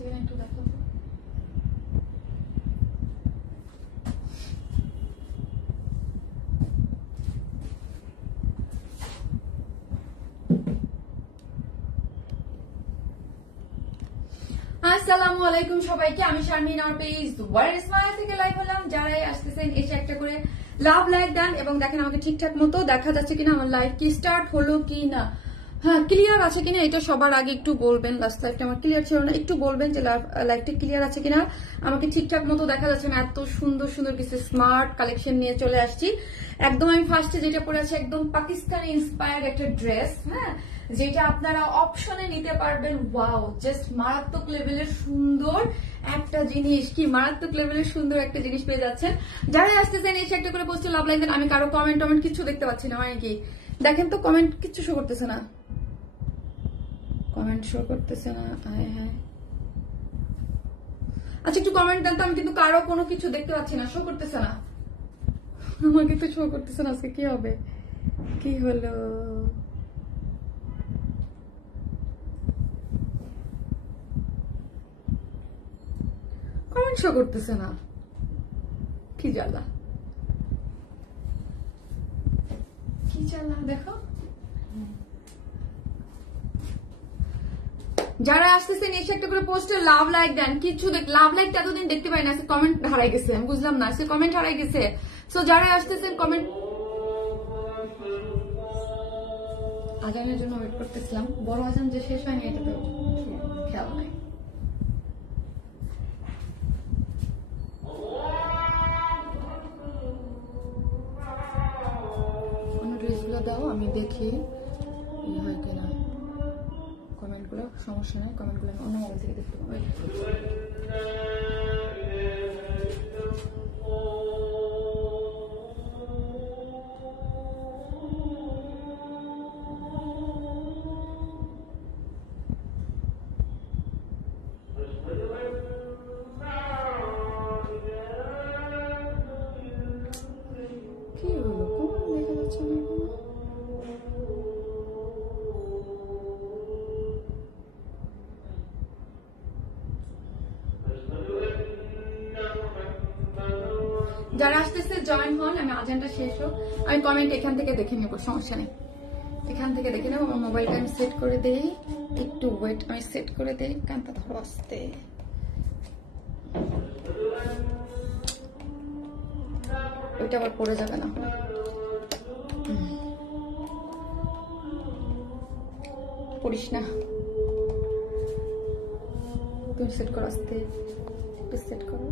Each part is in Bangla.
আছে কিনা একটু দেখো। আসসালামু আলাইকুম সবাইকে, আমি শারমিন আর পেজ ওয়ার্ল্ড স্মাইল থেকে লাইভ হলাম। যারাই আসতেছেন এসে একটা করে লাভ লাইক দেন এবং দেখেন আমাকে ঠিকঠাক মতো দেখা যাচ্ছে কিনা, আমার লাইভ কি স্টার্ট হলো কি না, হ্যাঁ ক্লিয়ার আছে কিনা এটা সবার আগে একটু বলবেন। লাস্ট লাইভটা আমার ক্লিয়ার ছিল না, একটু বলবেন যে লাইভটা ক্লিয়ার আছে কিনা, আমাকে ঠিকঠাক মতো দেখা যাচ্ছে না। এত সুন্দর সুন্দর কিছু স্মার্ট কালেকশন নিয়ে চলে আসছি। একদম আমি ফার্স্টে যেটা পরে আছি একদম পাকিস্তানি ইন্সপায়ার্ড একটা ড্রেস, হ্যাঁ, যেটা আপনারা অপশনে নিতে পারবেন। ওয়াও, জাস্ট মারাত্মক লেভেলের সুন্দর একটা জিনিস, কি মারাত্মক লেভেলের সুন্দর একটা জিনিস পেয়ে যাচ্ছেন। যারা আসতেছেন এসে একটা করে পোস্টে লাভ লাইক দেন। আমি কারো কমেন্ট কিছু দেখতে পাচ্ছি না, মানে কি দেখেন তো, কমেন্ট কিছু শো করতেছে না, কমেন্ট শো করতেছে না। হ্যাঁ আচ্ছা, একটু কমেন্ট দেন তো, আমি কিন্তু কারো কোনো কিছু দেখতে পাচ্ছি না, শো করতেছে না, আমাকে তো শো করতেছে না। আজকে কি হবে, কি হলো? কমেন্ট শো করতেছে না, কি জ্বালা, কি জ্বালা দেখো। যারা আসতেছেন এসে একটা করে পোস্টে লাভ লাইক দেন। কিছু লাভ লাইক এতদিন দেখতে পাই না, আজকে কমেন্ট হারাই গেছে, আমি বুঝলাম না, আজকে কমেন্ট হারাই গেছে। সো যারা আসতেছেন কমেন্ট, আজানের জন্য ওয়েট করতেছিলাম, বড় আজান যে শেষ হয়নি এটা তো খেয়াল নাই। অন্য ড্রেসগুলো দাও, আমি দেখি হয় কিনা কমেন্টগুলো। সমস্যা নেই, কমেন্টগুলো আমি অন্য মোবাইল থেকে দেখতে পাবো। কি হলো, কোন দেখা যাচ্ছে না এখনো? যারা আসতেছে জয়েন হন, আমি আজানটা শেষ হোক, আমি কমেন্ট এখান থেকে দেখে নেবো, সমস্যা নেই, এখান থেকে দেখে নেবো। আমার মোবাইলটা আমি সেট করে দেই, একটু ওয়েট, আমি সেট করে দেই। কানটা ধরো আসতে, ওইটা আবার পড়ে যাবে না, পড়িস না, তুমি সেট করো আসতে, একটু সেট করো।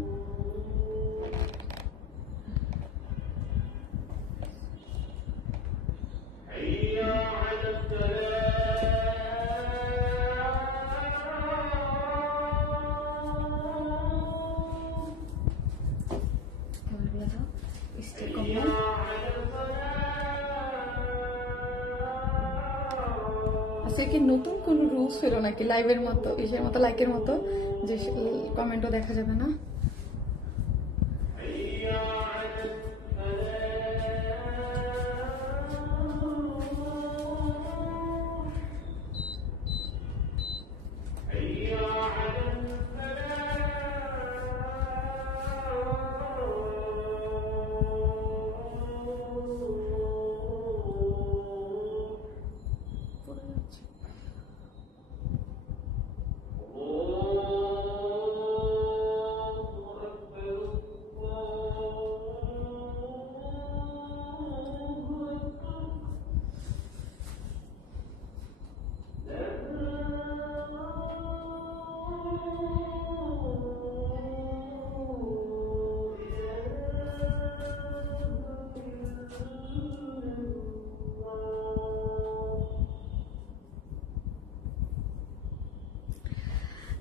আচ্ছা, কি নতুন কোন রুলস ফেলো নাকি লাইভের মতো, ইসের মতো, লাইকের মতো, যে কমেন্টও দেখা যাবে না?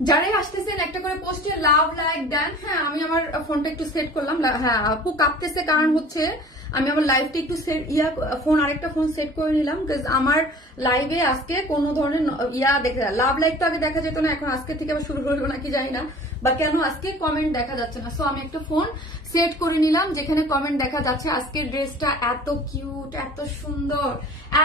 যারাই আসতেছেন একটা করে পোস্টে লাভ লাইক দেন। হ্যাঁ, আমি আমার ফোনটা একটু সেট করলাম। হ্যাঁ, আপু কাঁপতেছে, কারণ হচ্ছে আমি আমার লাইভটা একটু সেট ফোন আরেকটা ফোন সেট করে নিলাম, বিকজ আমার লাইভে আজকে কোনো ধরনের দেখে লাভ লাইক তো আগে দেখা যেত না, এখন আজকে থেকে আবার শুরু করবো নাকি জানি না, বা কেন আজকে কমেন্ট দেখা যাচ্ছে না। সো আমি একটা ফোন সেট করে নিলাম যেখানে কমেন্ট দেখা যাচ্ছে। আজকের ড্রেসটা এত কিউট, এত সুন্দর,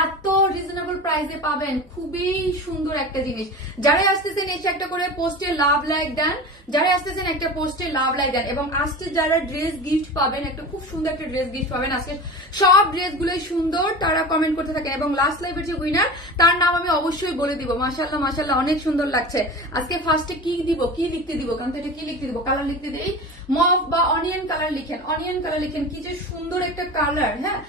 এত রিজনেবল প্রাইসে পাবেন, খুবই সুন্দর একটা জিনিস। যারাই আসতেছেন এসে একটা করে পোস্টে লাভ লাইক দেন, যারাই আসতেছেন একটা পোস্টে লাভ লাইক দেন, এবং আজকে যারা ড্রেস গিফট পাবেন, একটা খুব সুন্দর একটা ড্রেস গিফট পাবেন। আজকে সব ড্রেস গুলোই সুন্দর, তারা কমেন্ট করতে থাকেন। এবং লাস্ট লাইভের যে উইনার, তার নাম আমি অবশ্যই বলে দিব। মাশাআল্লাহ মাশাআল্লাহ, অনেক সুন্দর লাগছে। আজকে ফার্স্টে কি দিব, কি লিখতে দিব, কারণ এটা কি লিখতে দিব, কালার লিখতে দিই, মভ বা অনিয়ন কালার লিখেন, অনিয়ন কালার লিখেন। কি যে সুন্দর একটা কালার, হ্যাঁ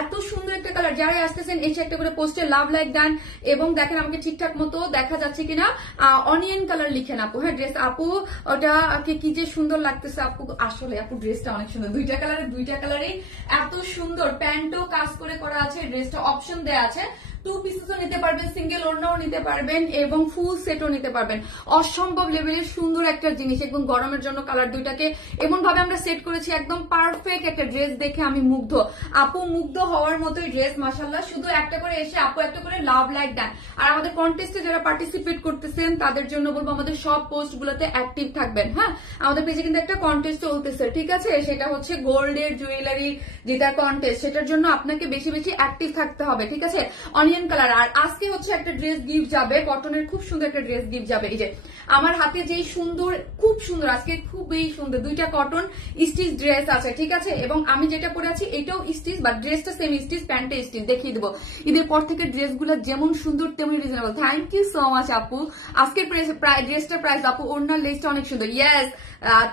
এত সুন্দর একটা কালার। যারাই আসতেছেন এসে একটা করে পোস্টে লাভ লাইক দেন, এবং দেখেন আমাকে ঠিকঠাক মতো দেখা যাচ্ছে কিনা, অনিয়ন কালার লিখেন আপু। হ্যাঁ ড্রেস আপু ওটা কি যে সুন্দর লাগতেছে আপু, আসলে আপু ড্রেসটা অনেক সুন্দর, দুইটা কালারই এত সুন্দর। প্যান্টও কাজ করে করা আছে, ড্রেসটা অপশন দেয়া আছে, 2 পিসেসও নিতে পারবেন, সিঙ্গেল ওড়নাও নিতে পারবেন, এবং ফুল সেটও নিতে পারবেন। অসম্ভব লেভেলের সুন্দর একটা জিনিস, একদম গরমের জন্য কালার দুইটাকে এমন ভাবে আমরা সেট করেছি, একদম পারফেক্ট একটা ড্রেস। দেখে আমি মুগ্ধ, আপু মুগ্ধ হওয়ার মতোই ড্রেস মাশাআল্লাহ। শুধু একটা করে এসে আপু একটা করে লাভ লাইক দেন। আর আমাদের কন্টেস্টে যারা পার্টিসিপেট করতেছেন তাদের জন্য বলবো, আমাদের সব পোস্ট গুলোতে অ্যাক্টিভ থাকবেন। হ্যাঁ আমাদের পেজে কিন্তু একটা কন্টেস্ট চলতেছে, ঠিক আছে, সেটা হচ্ছে গোল্ডের জুয়েলারি যেটা কন্টেস্ট, সেটার জন্য আপনাকে বেশি বেশি অ্যাক্টিভ থাকতে হবে, ঠিক আছে। Onion colour. আর আজকে হচ্ছে একটা ড্রেস গিফট যাবে, কটনের খুব সুন্দর একটা ড্রেস গিফট যাবে। এই যে আমার হাতে যেই সুন্দর, খুব সুন্দর, আজকে খুবই সুন্দর দুইটা কটন স্টিচ ড্রেস আছে, ঠিক আছে। এবং আমি যেটা পরে আছি এটাও স্টিচ, বা ড্রেসটা সেম স্টিচ, প্যান্টে স্টিচ। দেখিয়ে দেবো ঈদের পর থেকে ড্রেসগুলো যেমন সুন্দর তেমনি reasonable. Thank you so much আপু। আজকের ড্রেসটার প্রাইস আপু, ওড়নার লেসটা অনেক সুন্দর। ইয়েস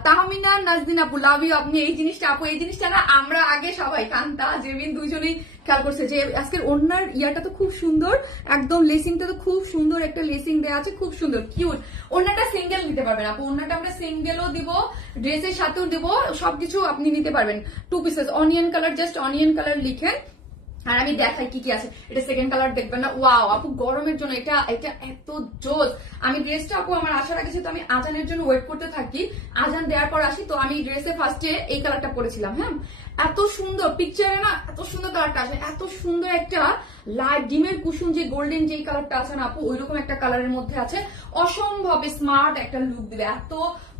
তাহমিনা নাজদিন আপু, লাভ ইউ। আপনি এই জিনিসটা আপু, এই জিনিসটা না আমরা আগে সবাই কান্তা জেমিন দুইজনেই খেয়াল করছে যে আজকের ওড়নার ইয়াটা তো খুব সুন্দর, একদম লেসিংটা তো খুব সুন্দর, একটা লেসিং দেওয়া আছে, খুব সুন্দর কিউট। ওড়নাটা সিঙ্গেল নিতে পারবেন আপু, ওড়নাটা আমরা সিঙ্গেলও দিব, ড্রেসের সাথেও দিব, সবকিছু আপনি নিতে পারবেন। 2 pieces onion colour, just onion colour লিখেন। আর আমি দেখাই কি কি আছে। এটা সেকেন্ড কালার দেখবেন না, ওয়াও আপু গরমের জন্য এটা এটা এত জোস। আমি ড্রেসটা আপু আমার আসার আগে যেহেতু আমি আজানের জন্য ওয়েট করতে থাকি, আজান দেওয়ার পর আসি, তো আমি ড্রেসে ফার্স্টে এই কালারটা পরেছিলাম। হ্যাঁ এত সুন্দর পিকচারে না, এত সুন্দর কালারটা আসে, এত সুন্দর একটা লাইট ডিমের কুসুম যে গোল্ডেন যে কালারটা আছে না আপু, ওইরকম একটা কালারের মধ্যে আছে। অসম্ভব স্মার্ট একটা লুক দিবে, এত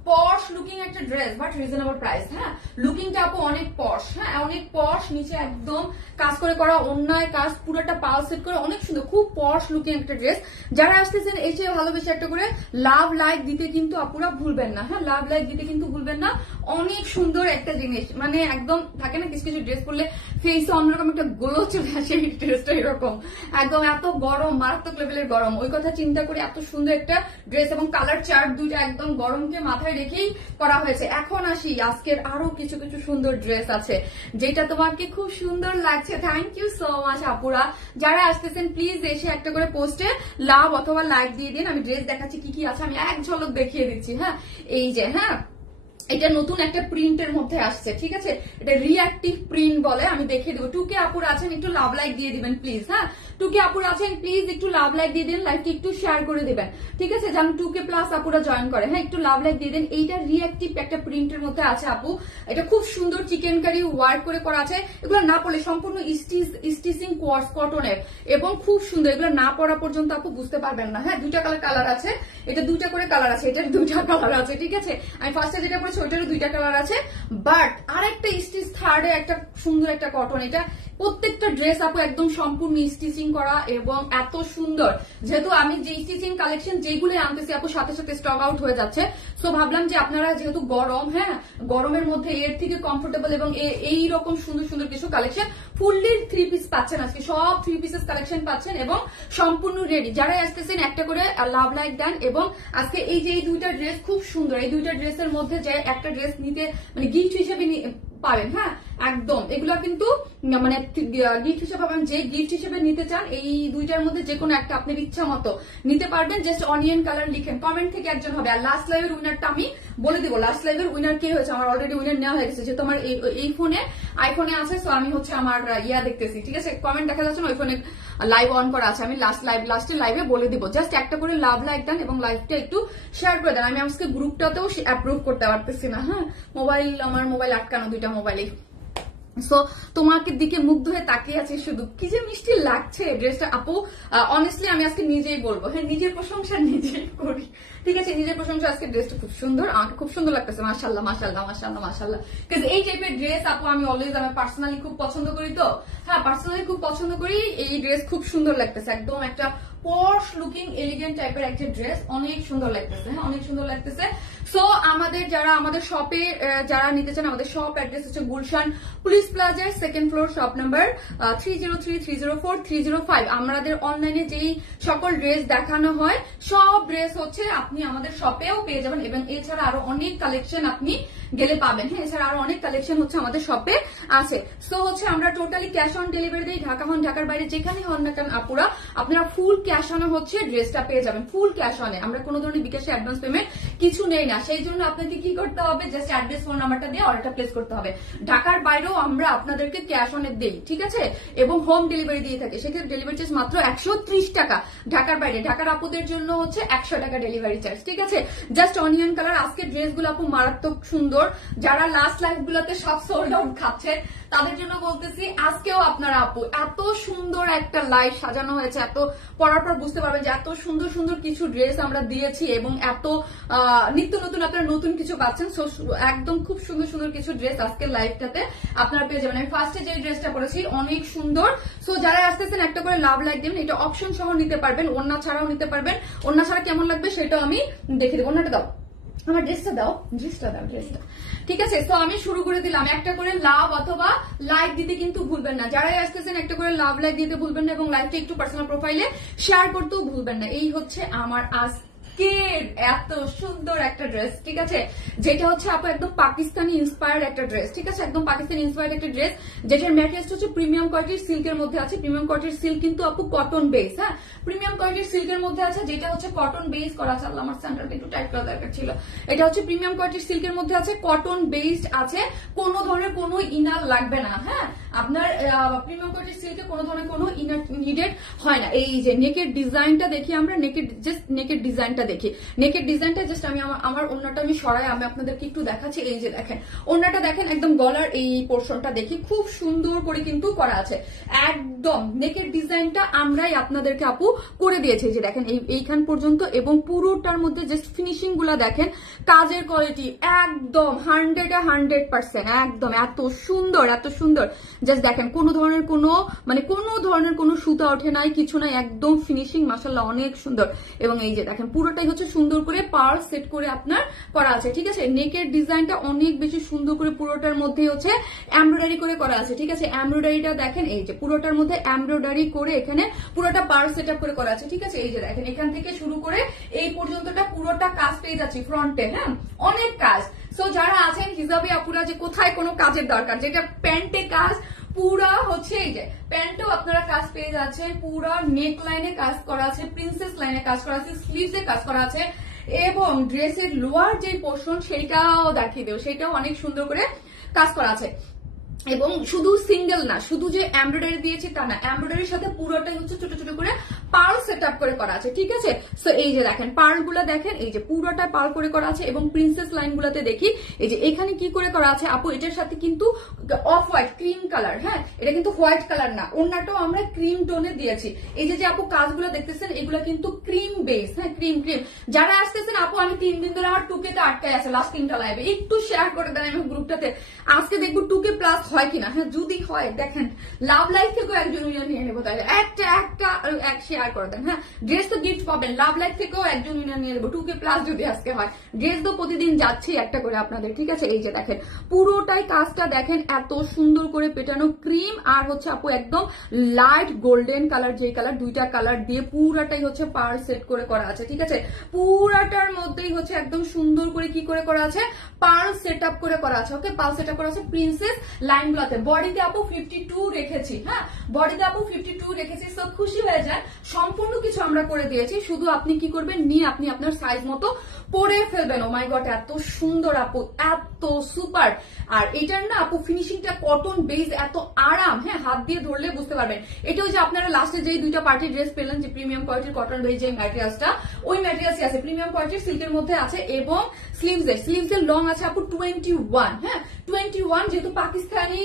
পশ লুকিং একটা ড্রেস, বাট রিজনেবল প্রাইস। হ্যাঁ লুকিংটা আপু অনেক পশ, হ্যাঁ অনেক পশ। নিচে একদম কাজ করে করা, অন্যায় কাজ, পুরোটা পাল সেট করে, অনেক সুন্দর, খুব পশ লুকিং একটা ড্রেস। যারা আসতেছেন এসে ভালোবেসে একটা করে লাভ লাইক দিতে কিন্তু আপুরা ভুলবেন না। হ্যাঁ লাভ লাইক দিতে কিন্তু ভুলবেন না। অনেক সুন্দর একটা জিনিস, মানে একদম থাকে না কিছু কিছু ড্রেস পরলে ফেসে অন্যরকম একটা গ্লো চলে আসে, এই ড্রেসটা এরকম একদম এত গরম, মারাত্মক লেভেলের গরম, ওই কথা চিন্তা করে এত সুন্দর একটা ড্রেস এবং কালার চার্ট দুইটা একদম গরমকে মাথায় রেখেই করা হয়েছে। এখন আসি আজকের আরো কিছু কিছু সুন্দর ড্রেস আছে যেটা তোমাকে খুব সুন্দর লাগছে। থ্যাংক ইউ সো মাচ আপুরা। যারা আসতেছেন প্লিজ এসে একটা করে পোস্টে লাভ অথবা লাইক দিয়ে দিন। আমি ড্রেস দেখাচ্ছি কি কি আছে, আমি এক ঝলক দেখিয়ে দিচ্ছি। হ্যাঁ এই যে, হ্যাঁ এটা নতুন একটা প্রিন্টের মধ্যে আসছে, ঠিক আছে, এটা রিঅ্যাক্টিভ প্রিন্ট বলে। আমি দেখিয়ে দেবো। 2K আপুর আছেন একটু লাভ লাইক দিয়ে দিবেন প্লিজ। হ্যাঁ 2K আপুর আছেন প্লিজ একটু লাভ লাইক দিয়ে দিন, লাইভটি একটু শেয়ার করে দিবেন, ঠিক আছে, যেন 2K প্লাস আপুরা জয়েন করে। হ্যাঁ একটু লাভ লাইক দিয়ে দেন। এইটা রিঅ্যাক্টিভ একটা প্রিন্টের মধ্যে আছে আপু, এটা খুব সুন্দর চিকেন কারি ওয়ার্ক করে করা আছে। এগুলো না পড়লে সম্পূর্ণ স্টিচিং কোয়ার্স কটনের এবং খুব সুন্দর, এগুলো না পড়া পর্যন্ত আপু বুঝতে পারবেন না। হ্যাঁ দুইটা কালার আছে, এটা দুইটা করে কালার আছে, এটার দুইটা কালার আছে, ঠিক আছে। আমি ফার্স্টে যেটা পড়েছি ওইটারও দুইটা কালার আছে, বাট আরেকটা স্টিচ থার্ডে একটা সুন্দর একটা কটন। এটা প্রত্যেকটা ড্রেস আপু একদম সম্পূর্ণ স্টিচিং করা এবং এত সুন্দর। যেহেতু আমি যে স্টিচিং কালেকশন যেগুলো আনতেছি আপু সাথে সাথে স্টক আউট হয়ে যাচ্ছে, সো ভাবলাম যে আপনারা যেহেতু গরম, হ্যাঁ গরমের মধ্যে এর থেকে কমফোর্টেবল এবং এই রকম সুন্দর সুন্দর কিছু কালেকশন ফুললি 3 পিস পাচ্ছেন, আজকে সব 3 পিসেস কালেকশন পাচ্ছেন এবং সম্পূর্ণ রেডি। যারাই আসতেছেন একটা করে লাভ লাইক দেন। এবং আজকে এই যে এই দুইটা ড্রেস খুব সুন্দর, এই দুইটা ড্রেসের মধ্যে যে একটা ড্রেস নিতে মানে গিফট হিসেবে পারেন। হ্যাঁ একদম এগুলো কিন্তু মানে গিফট হিসেবে পাবেন, যে গিফট হিসেবে নিতে চান এই দুইটার মধ্যে যে কোনো একটা আপনার ইচ্ছা মতো নিতে পারবেন। জাস্ট অনিয়ন কালার লিখেন, কমেন্ট থেকে একজন হবে। আর লাস্ট লাইভের উইনারটা আমি বলে দিব, লাস্ট লাইভের উইনার কে হয়েছে। আমার অলরেডি উইনার নেওয়া হয়ে গেছে, যেহেতু আমার এই ফোনে আইফোনে আছে, সো আমি হচ্ছে আমার ইয়া দেখতেছি, ঠিক আছে, কমেন্ট দেখা যাচ্ছে না, ওই ফোনে লাইভ অন করা আছে। আমি লাস্টের লাইভে বলে দিব। জাস্ট একটা করে লাভ লাইক দেন এবং লাইভটা একটু শেয়ার করে দেন। আমি আজকে গ্রুপটাতেও অ্যাপ্রুভ করতে পারতেছি না। হ্যাঁ আমার মোবাইল আটকানো, দুইটা মোবাইলে সো তোমাকে দিকে মুগ্ধ হয়ে তাকিয়ে আছে শুধু, কি যে মিষ্টি লাগছে ড্রেসটা আপু। অনেস্টলি আমি আজকে নিজেই বলবো, হ্যাঁ নিজের প্রশংসা নিজেই করি, ঠিক আছে নিজের প্রশংসা। আজকে ড্রেসটা খুব সুন্দর, আমাকে খুব সুন্দর লাগতেছে, মাশাআল্লাহ মাশাআল্লাহ মাশাআল্লাহ মাশাআল্লাহ। কারণ এই টাইপের ড্রেস আপু আমি অলওয়েজ আমার পার্সোনালি খুব পছন্দ করি, তো হ্যাঁ পার্সোনালি খুব পছন্দ করি। এই ড্রেস খুব সুন্দর লাগতেছে, একদম একটা পশ লুকিং এলিগেন্ট টাইপের একটা ড্রেস, অনেক সুন্দর লাগতেছে, হ্যাঁ অনেক সুন্দর লাগতেছে। সো আমাদের যারা আমাদের শপে যারা নিতে চান, আমাদের শপ অ্যাড্রেস হচ্ছে গুলশান পুলিশ প্লাজার 2nd ফ্লোর, শপ নাম্বার 303, 304, 305। আমাদের অনলাইনে যেই সকল ড্রেস দেখানো হয় সব ড্রেস হচ্ছে আপনি আমাদের শপেও পেয়ে যাবেন, এবং এছাড়া আরো অনেক কালেকশন আপনি গেলে পাবেন, হ্যাঁ এছাড়া আরো অনেক কালেকশন হচ্ছে আমাদের শপে আছে। সো হচ্ছে আমরা টোটালি ক্যাশ অন ডেলিভারি দিই, ঢাকা হন ঢাকার বাইরে যেখানে হন না কেন আপুরা আপনারা ফুল ক্যাশ অনে হচ্ছে ড্রেসটা পেয়ে যাবেন, ফুল ক্যাশ অনে। আমরা কোনো ধরনের বিকাশে অ্যাডভান্স পেমেন্ট কিছু নেই না, সেই জন্য আপনাকে কি করতে হবে, জাস্ট অ্যাড্রেস ফোন নাম্বারটা দিয়ে অর্ডারটা প্লেস করতে হবে। ঢাকার বাইরেও আমরা আপনাদেরকে ক্যাশ অনে দিই, ঠিক আছে, এবং হোম ডেলিভারি দিয়ে থাকি, সেক্ষেত্রে ডেলিভারি চার্জ মাত্র 130 টাকা। ঢাকার বাইরে, ঢাকার আপুদের জন্য হচ্ছে 100 টাকা ডেলিভারি চার্জ, ঠিক আছে। জাস্ট অনিয়ন কালার, আজকে ড্রেসগুলো আপু মারাত্মক সুন্দর। যারা লাস্ট লাইফ গুলোতে সব সোল্ড আউট খাচ্ছে তাদের জন্য বলতেছি, আজকেও আপনারা আপু এত সুন্দর একটা লাইফ সাজানো হয়েছে, এত পরার পর বুঝতে পারবেন যে এত সুন্দর সুন্দর কিছু ড্রেস আমরা দিয়েছি, এবং এত নিত্য নতুন আপনারা নতুন কিছু পাচ্ছেন। সো একদম খুব সুন্দর সুন্দর কিছু ড্রেস আজকের লাইফটাতে আপনারা পেয়ে যাবেন। আমি ফার্স্টে যে ড্রেসটা পরেছি অনেক সুন্দর। সো যারা আসতেছেন একটা করে লাভ লাইক দিবেন, এটা অপশন সহ নিতে পারবেন, ওড়না ছাড়াও নিতে পারবেন। ওড়না ছাড়া কেমন লাগবে সেটাও আমি দেখে দেবো। ওড়নাটা দাও, আমার ড্রেসটা দাও, ড্রেসটা দাও, ড্রেসটা, ঠিক আছে। তো আমি শুরু করে দিলাম, একটা করে লাভ অথবা লাইক দিতে কিন্তু ভুলবেন না। যারাই আসতেছেন একটা করে লাভ লাইক দিতে ভুলবেন না, এবং লাইকটা একটু পার্সোনাল প্রোফাইলে শেয়ার করতেও ভুলবেন না। এই হচ্ছে আমার এত সুন্দর একটা ড্রেস, ঠিক আছে, যেটা হচ্ছে আপু একদম পাকিস্তানি ইন্সপায়ার্ড একটা ড্রেস, ঠিক আছে, একদম পাকিস্তানি ইন্সপায়ার্ড একটা ড্রেস, যেটার ম্যাটেরিয়ালস হচ্ছে প্রিমিয়াম কোয়ালিটির সিল্কের মধ্যে আছে। প্রিমিয়াম কোয়ালিটির সিল্ক কিন্তু আপু কটন বেস, হ্যাঁ প্রিমিয়াম কোয়ালিটির সিল্কের মধ্যে আছে, যেটা হচ্ছে কটন বেস করা আছে। আল্লাহ আমার স্যান্ডালটা একটু টাইট করা দরকার ছিল। এটা হচ্ছে প্রিমিয়াম কোয়ালিটির সিল্কের মধ্যে আছে, কটন বেসড আছে, কোনো ধরনের কোনো ইনার লাগবে না, হ্যাঁ আপনার প্রিমিয়াম কোয়ালিটির সিল্কে কোনো ধরনের কোনো ইনার নিডেড হয় না। এই যে নেকের ডিজাইনটা দেখি আমরা, নেকের ডিজাইনটা দেখি, নেকের ডিজাইনটা জাস্ট আমি আমার ওড়নাটা আমি সরাই, আমি আপনাদেরকে একটু দেখাচ্ছি। এই যে দেখেন ওড়নাটা দেখেন, একদম গলার এই পোর্শনটা দেখি খুব সুন্দর করে কিন্তু করা আছে, একদম নেকের ডিজাইনটা আমরাই আপনাদেরকে আপু করে দিয়েছি। যে দেখেন এইখান পর্যন্ত, এবং পুরোটার মধ্যে জাস্ট ফিনিশিং গুলা দেখেন, কাজের কোয়ালিটি একদম 100% একদম এত সুন্দর এত সুন্দর। জাস্ট দেখেন কোনো ধরনের কোনো সুতা ওঠে নাই, কিছু নাই, একদম ফিনিশিং মাশাআল্লাহ অনেক সুন্দর। এবং এই যে দেখেন পুরোটাই হচ্ছে সুন্দর করে পার্ল সেট করে আপনার করা আছে, ঠিক আছে। নেকের ডিজাইনটা অনেক বেশি সুন্দর করে পুরোটার মধ্যে হচ্ছে এমব্রয়ডারি করে করা আছে, ঠিক আছে। এমব্রয়ডারিটা দেখেন, এই যে পুরোটার মধ্যে এমব্রয়ডারি করে এখানে পুরোটা পার্ল সেট আপ করে করা আছে, ঠিক আছে। এই যে দেখেন এখান থেকে শুরু করে এই পর্যন্তটা পুরোটা কাজ পেয়ে যাচ্ছি ফ্রন্টে, হ্যাঁ অনেক কাজ। সো যারা আছেন হিজাবি আপুরা যে কোথায় কোনো কাজের দরকার, যেটা প্যান্টে কাজ পুরা হচ্ছে, এই যে প্যান্টও আপনারা কাজ পেয়ে যাচ্ছেন, পুরা নেক লাইনে কাজ করা আছে, প্রিন্সেস লাইনে কাজ করা আছে, স্লিভসে কাজ করা আছে, এবং ড্রেসের লোয়ার যে পোর্শন সেইটাও দেখিয়ে দেব, সেটাও অনেক সুন্দর করে কাজ করা আছে। এবং শুধু সিঙ্গেল না, শুধু যে এমব্রয়ডারি দিয়েছি তা না, এমব্রয়ডারির সাথে পুরোটাই হচ্ছে ছোট ছোট করে পার্ল সেট আপ করে করা আছে, ঠিক আছে। সো এই যে দেখেন পার্ল গুলা দেখেন, এই যে পুরোটা পার্ল করে করা আছে। এবং প্রিন্সেস লাইন গুলাতে দেখি এই যে এখানে কি করে করা আছে আপু, এটার সাথে কিন্তু অফ হোয়াইট ক্রিম কালার, হ্যাঁ এটা কিন্তু হোয়াইট কালার না, ওড়নাটাও আমরা ক্রিম টোনে দিয়েছি। এই যে আপু কাজগুলো দেখতেছেন এগুলো কিন্তু ক্রিম বেস, হ্যাঁ ক্রিম। যারা আসতেছেন আপু আমি 3 দিন ধরে আমার 2K তে আটকায় আছে, লাস্ট 3টা লাইভে একটু শেয়ার করে দেন আমি গ্রুপটাতে, আজকে দেখবো 2K প্লাস হয় কিনা, হ্যাঁ যদি হয় দেখেন লাভ লাইফ থেকেও একজন উইনার নিয়ে নেবো, তাহলে এক শেয়ার করে দেন, হ্যাঁ ড্রেস তো গিফট পাবেন, লাভ লাইফ থেকেও একজন উইনার নিয়ে নেবো 2K প্লাস যদি আজকে হয়। ড্রেস তো প্রতিদিন যাচ্ছি একটা করে আপনাদের, ঠিক আছে। এই যে দেখেন পুরোটাই কাজটা দেখেন এত সুন্দর করে পেটানো, ক্রিম আর হচ্ছে আপু একদম লাইট গোল্ডেন কালার, যে কালার দুইটা কালার দিয়ে পুরাটাই হচ্ছে পার্ল সেট করে করা আছে, ঠিক আছে। পুরাটার মধ্যেই হচ্ছে একদম সুন্দর করে কি করে করা আছে, পার্ল সেট আপ করে করা আছে, ওকে পার্ল সেট আপ করা আছে প্রিন্সেস লাইন গুলাতে। বডিতে আপু 52 রেখেছি, হ্যাঁ বডিতে আপু 52 রেখেছি। সো খুশি হয়ে যান, সম্পূর্ণ কিছু আমরা করে দিয়েছি, শুধু আপনি কি করবেন, নিয়ে আপনি আপনার সাইজ মতো পরে ফেলবেন। ও মাই গড, এত সুন্দর আপু, এত সুপার। আর এটার না আপু ফিনিশিংটা কটন বেজ, এত আরাম, হ্যাঁ হাত দিয়ে ধরলে বুঝতে পারবেন। এটাও যে আপনারা লাস্টে যে দুইটা পার্টি ড্রেস পেলেন, যে প্রিমিয়াম কোয়ালিটির কটন বেজ যে ম্যাটেরিয়ালসটা, ওই ম্যাটেরিয়ালসই আছে, প্রিমিয়াম কোয়ালিটির সিল্কের মধ্যে আছে। এবং স্লিভসের লং আছে আপু 21, হ্যাঁ 21, যেহেতু পাকিস্তানি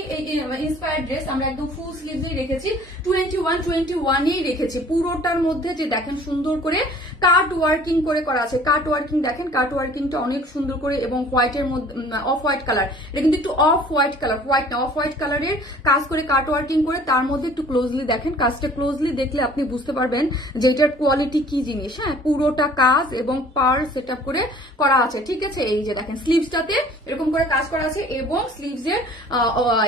ইন্সপায়ার্ড ড্রেস আমরা একদম ফুল স্লিভসই রেখেছি, 21 রেখেছি। পুরোটার মধ্যে যে দেখেন সুন্দর করে কাট ওয়ার্কিং করে করা আছে, কাট ওয়ার্কিং দেখেন, কাট ওয়ার্কিংটা অনেক সুন্দর করে, এবং হোয়াইটের মধ্যে অফ হোয়াইট কালার, এটা কিন্তু একটু অফ হোয়াইট কালার, হোয়াইট না অফ হোয়াইট কালারের কাজ করে কাট ওয়ার্কিং করে, তার মধ্যে একটু ক্লোজলি দেখেন, কাজটা ক্লোজলি দেখলে আপনি বুঝতে পারবেন যে এটার কোয়ালিটি কি জিনিস। হ্যাঁ পুরোটা কাজ এবং পার সেট আপ করে করা আছে, ঠিক আছে। এই যে দেখেন স্লিভসটাতে এরকম করে কাজ করা আছে, এবং স্লিভসের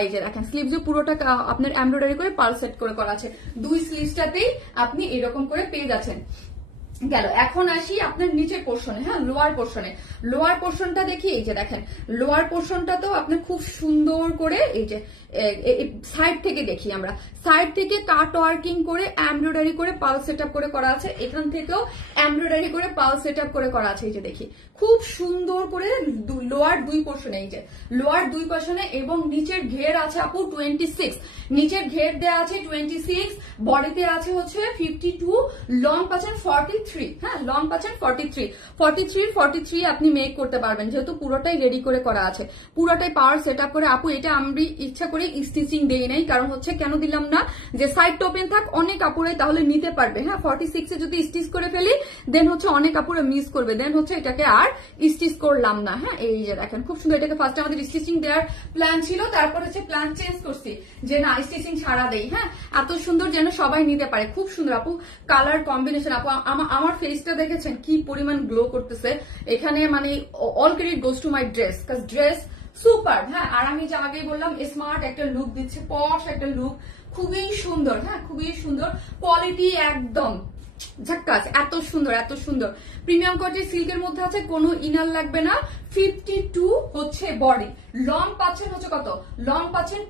এই যে দেখেন স্লিভসে পুরোটা আপনার এমব্রয়ডারি করে পার সেট করে করা আছে। দুই স্লিভসটাতেই আপনি এরকম করে পেয়ে যাচ্ছেন। গেল, এখন আসি আপনার নিচের পোর্শনে, হ্যাঁ লোয়ার পোর্শনে। লোয়ার পোর্শনটা দেখি, এই যে দেখেন লোয়ার পোর্শনটা তো আপনার খুব সুন্দর করে, এই যে সাইড থেকে দেখি আমরা, সাইড থেকে কাট ওয়ার্কিং করে এমব্রয়ডারি করে পাল সেট আপ করে করা আছে, এখান থেকেও এমব্রয়ডারি করে পাল সেট আপ করে করা আছে। এই যে দেখি খুব সুন্দর করে লোয়ার দুই পোর্শনে, এই যে লোয়ার দুই পোর্শনে, এবং নিচের ঘের আছে আপু 26, নিচের ঘের দেওয়া আছে 26, বডিতে আছে হচ্ছে 52, লং পাচ্ছেন 43, হ্যাঁ লং পাচ্ছেন 43 আপনি মেক করতে পারবেন, যেহেতু পুরোটাই রেডি করে করা আছে, পুরোটাই পাওয়ার সেট আপ করে। আপু এটা আমি ইচ্ছা করে স্টিচিং দেই নাই, কারণ হচ্ছে কেন দিলাম না, যে সাইড ওপেন থাক অনেক কাপড়ে তাহলে নিতে পারবে, হ্যাঁ 46 যদি স্টিচ করে ফেলি দেন হচ্ছে অনেক কাপড়ে মিস করবে, দেন হচ্ছে এটাকে আর স্টিচ করলাম না। হ্যাঁ এই যে দেখেন খুব সুন্দর, এটাকে ফার্স্ট আমাদের স্টিচিং দেওয়ার প্ল্যান ছিল, তারপর হচ্ছে প্ল্যান চেঞ্জ করছি যে না স্টিচিং ছাড়া দেই। হ্যাঁ এত সুন্দর যেন সবাই নিতে পারে, খুব সুন্দর আপু কালার কম্বিনেশন। আপু আমার ফেসটা দেখেছেন কি পরিমাণ গ্লো করতেছে এখানে, মানে all credit goes to my dress, কাজ ড্রেস সুপার। হ্যাঁ আর আমি যে আগেই বললাম স্মার্ট একটা লুক দিচ্ছে, পশ একটা লুক, খুবই সুন্দর, হ্যাঁ খুবই সুন্দর, কোয়ালিটি একদম ঝাক্কাস, এত সুন্দর এত সুন্দর। প্রিমিয়াম কোয়ালিটির সিল্কের মধ্যে আছে, কোনো ইনার লাগবে না, 52 হচ্ছে বডি, লং পাচ্ছেন হচ্ছে কত, লং পাচ্ছেন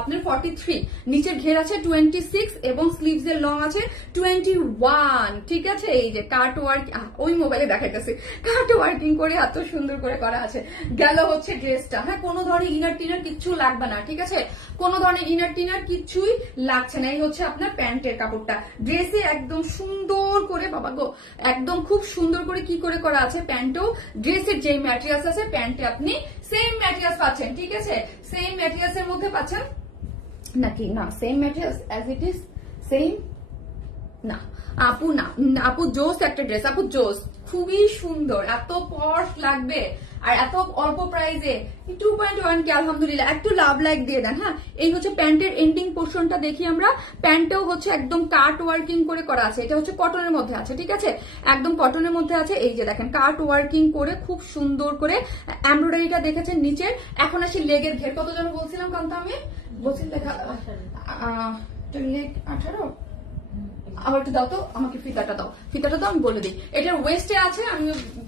আপনার 43, নিচের ঘের আছে 26, এবং স্লিভস এর লং আছে 21, ঠিক আছে। এই যে কাট ওয়ার্ক, ওই মোবাইলে দেখাইতেছে, কাট ওয়ার্কিং করে এত সুন্দর করে করা আছে। গেল হচ্ছে ড্রেসটা, হ্যাঁ কোনো ধরনের ইনার টিনার কিচ্ছু লাগবে না, ঠিক আছে, কোনো ধরনের ইনার টিনার কিচ্ছুই লাগছে না। এই হচ্ছে আপনার প্যান্টের কাপড়টা, ড্রেসে একদম সুন্দর করে, বাবা গো একদম খুব সুন্দর করে কি করে করা আছে, প্যান্টও ড্রেসের যে ম্যাটেরিয়ালস আছে প্যান্টে আপনি সেম ম্যাটেরিয়ালস পাচ্ছেন, ঠিক আছে, সেম ম্যাটেরিয়ালস এর মধ্যে পাচ্ছেন নাকি না, same materials as it is same না আপু, না আপু জোস একটা ড্রেস, আপু জোস, খুবই সুন্দর, এত পশ লাগবে আর এত অল্প প্রাইসে। 2.1 কে আলহামদুলিল্লাহ, একটু লাভ লাইক দিয়ে দেন। হ্যাঁ এই হচ্ছে প্যান্টের এন্ডিং পোর্শনটা দেখি আমরা, প্যান্টেও হচ্ছে একদম কাট ওয়ার্কিং করে করা আছে, এটা হচ্ছে কটনের মধ্যে আছে, ঠিক আছে একদম কটনের মধ্যে আছে। এই যে দেখেন কাট ওয়ার্কিং করে খুব সুন্দর করে এমব্রয়ডারিটা দেখেছেন নিচের। এখন আসি লেগের ঘের, কত জন বলছিলাম কান্তা, আমি বলছি লেখা লেগ 18, আবার একটু দাও তো আমাকে, ফিতাটা দাও, ফিতাটা দাও আমি বলে দিই। এটার ওয়েস্টে আছে, আমি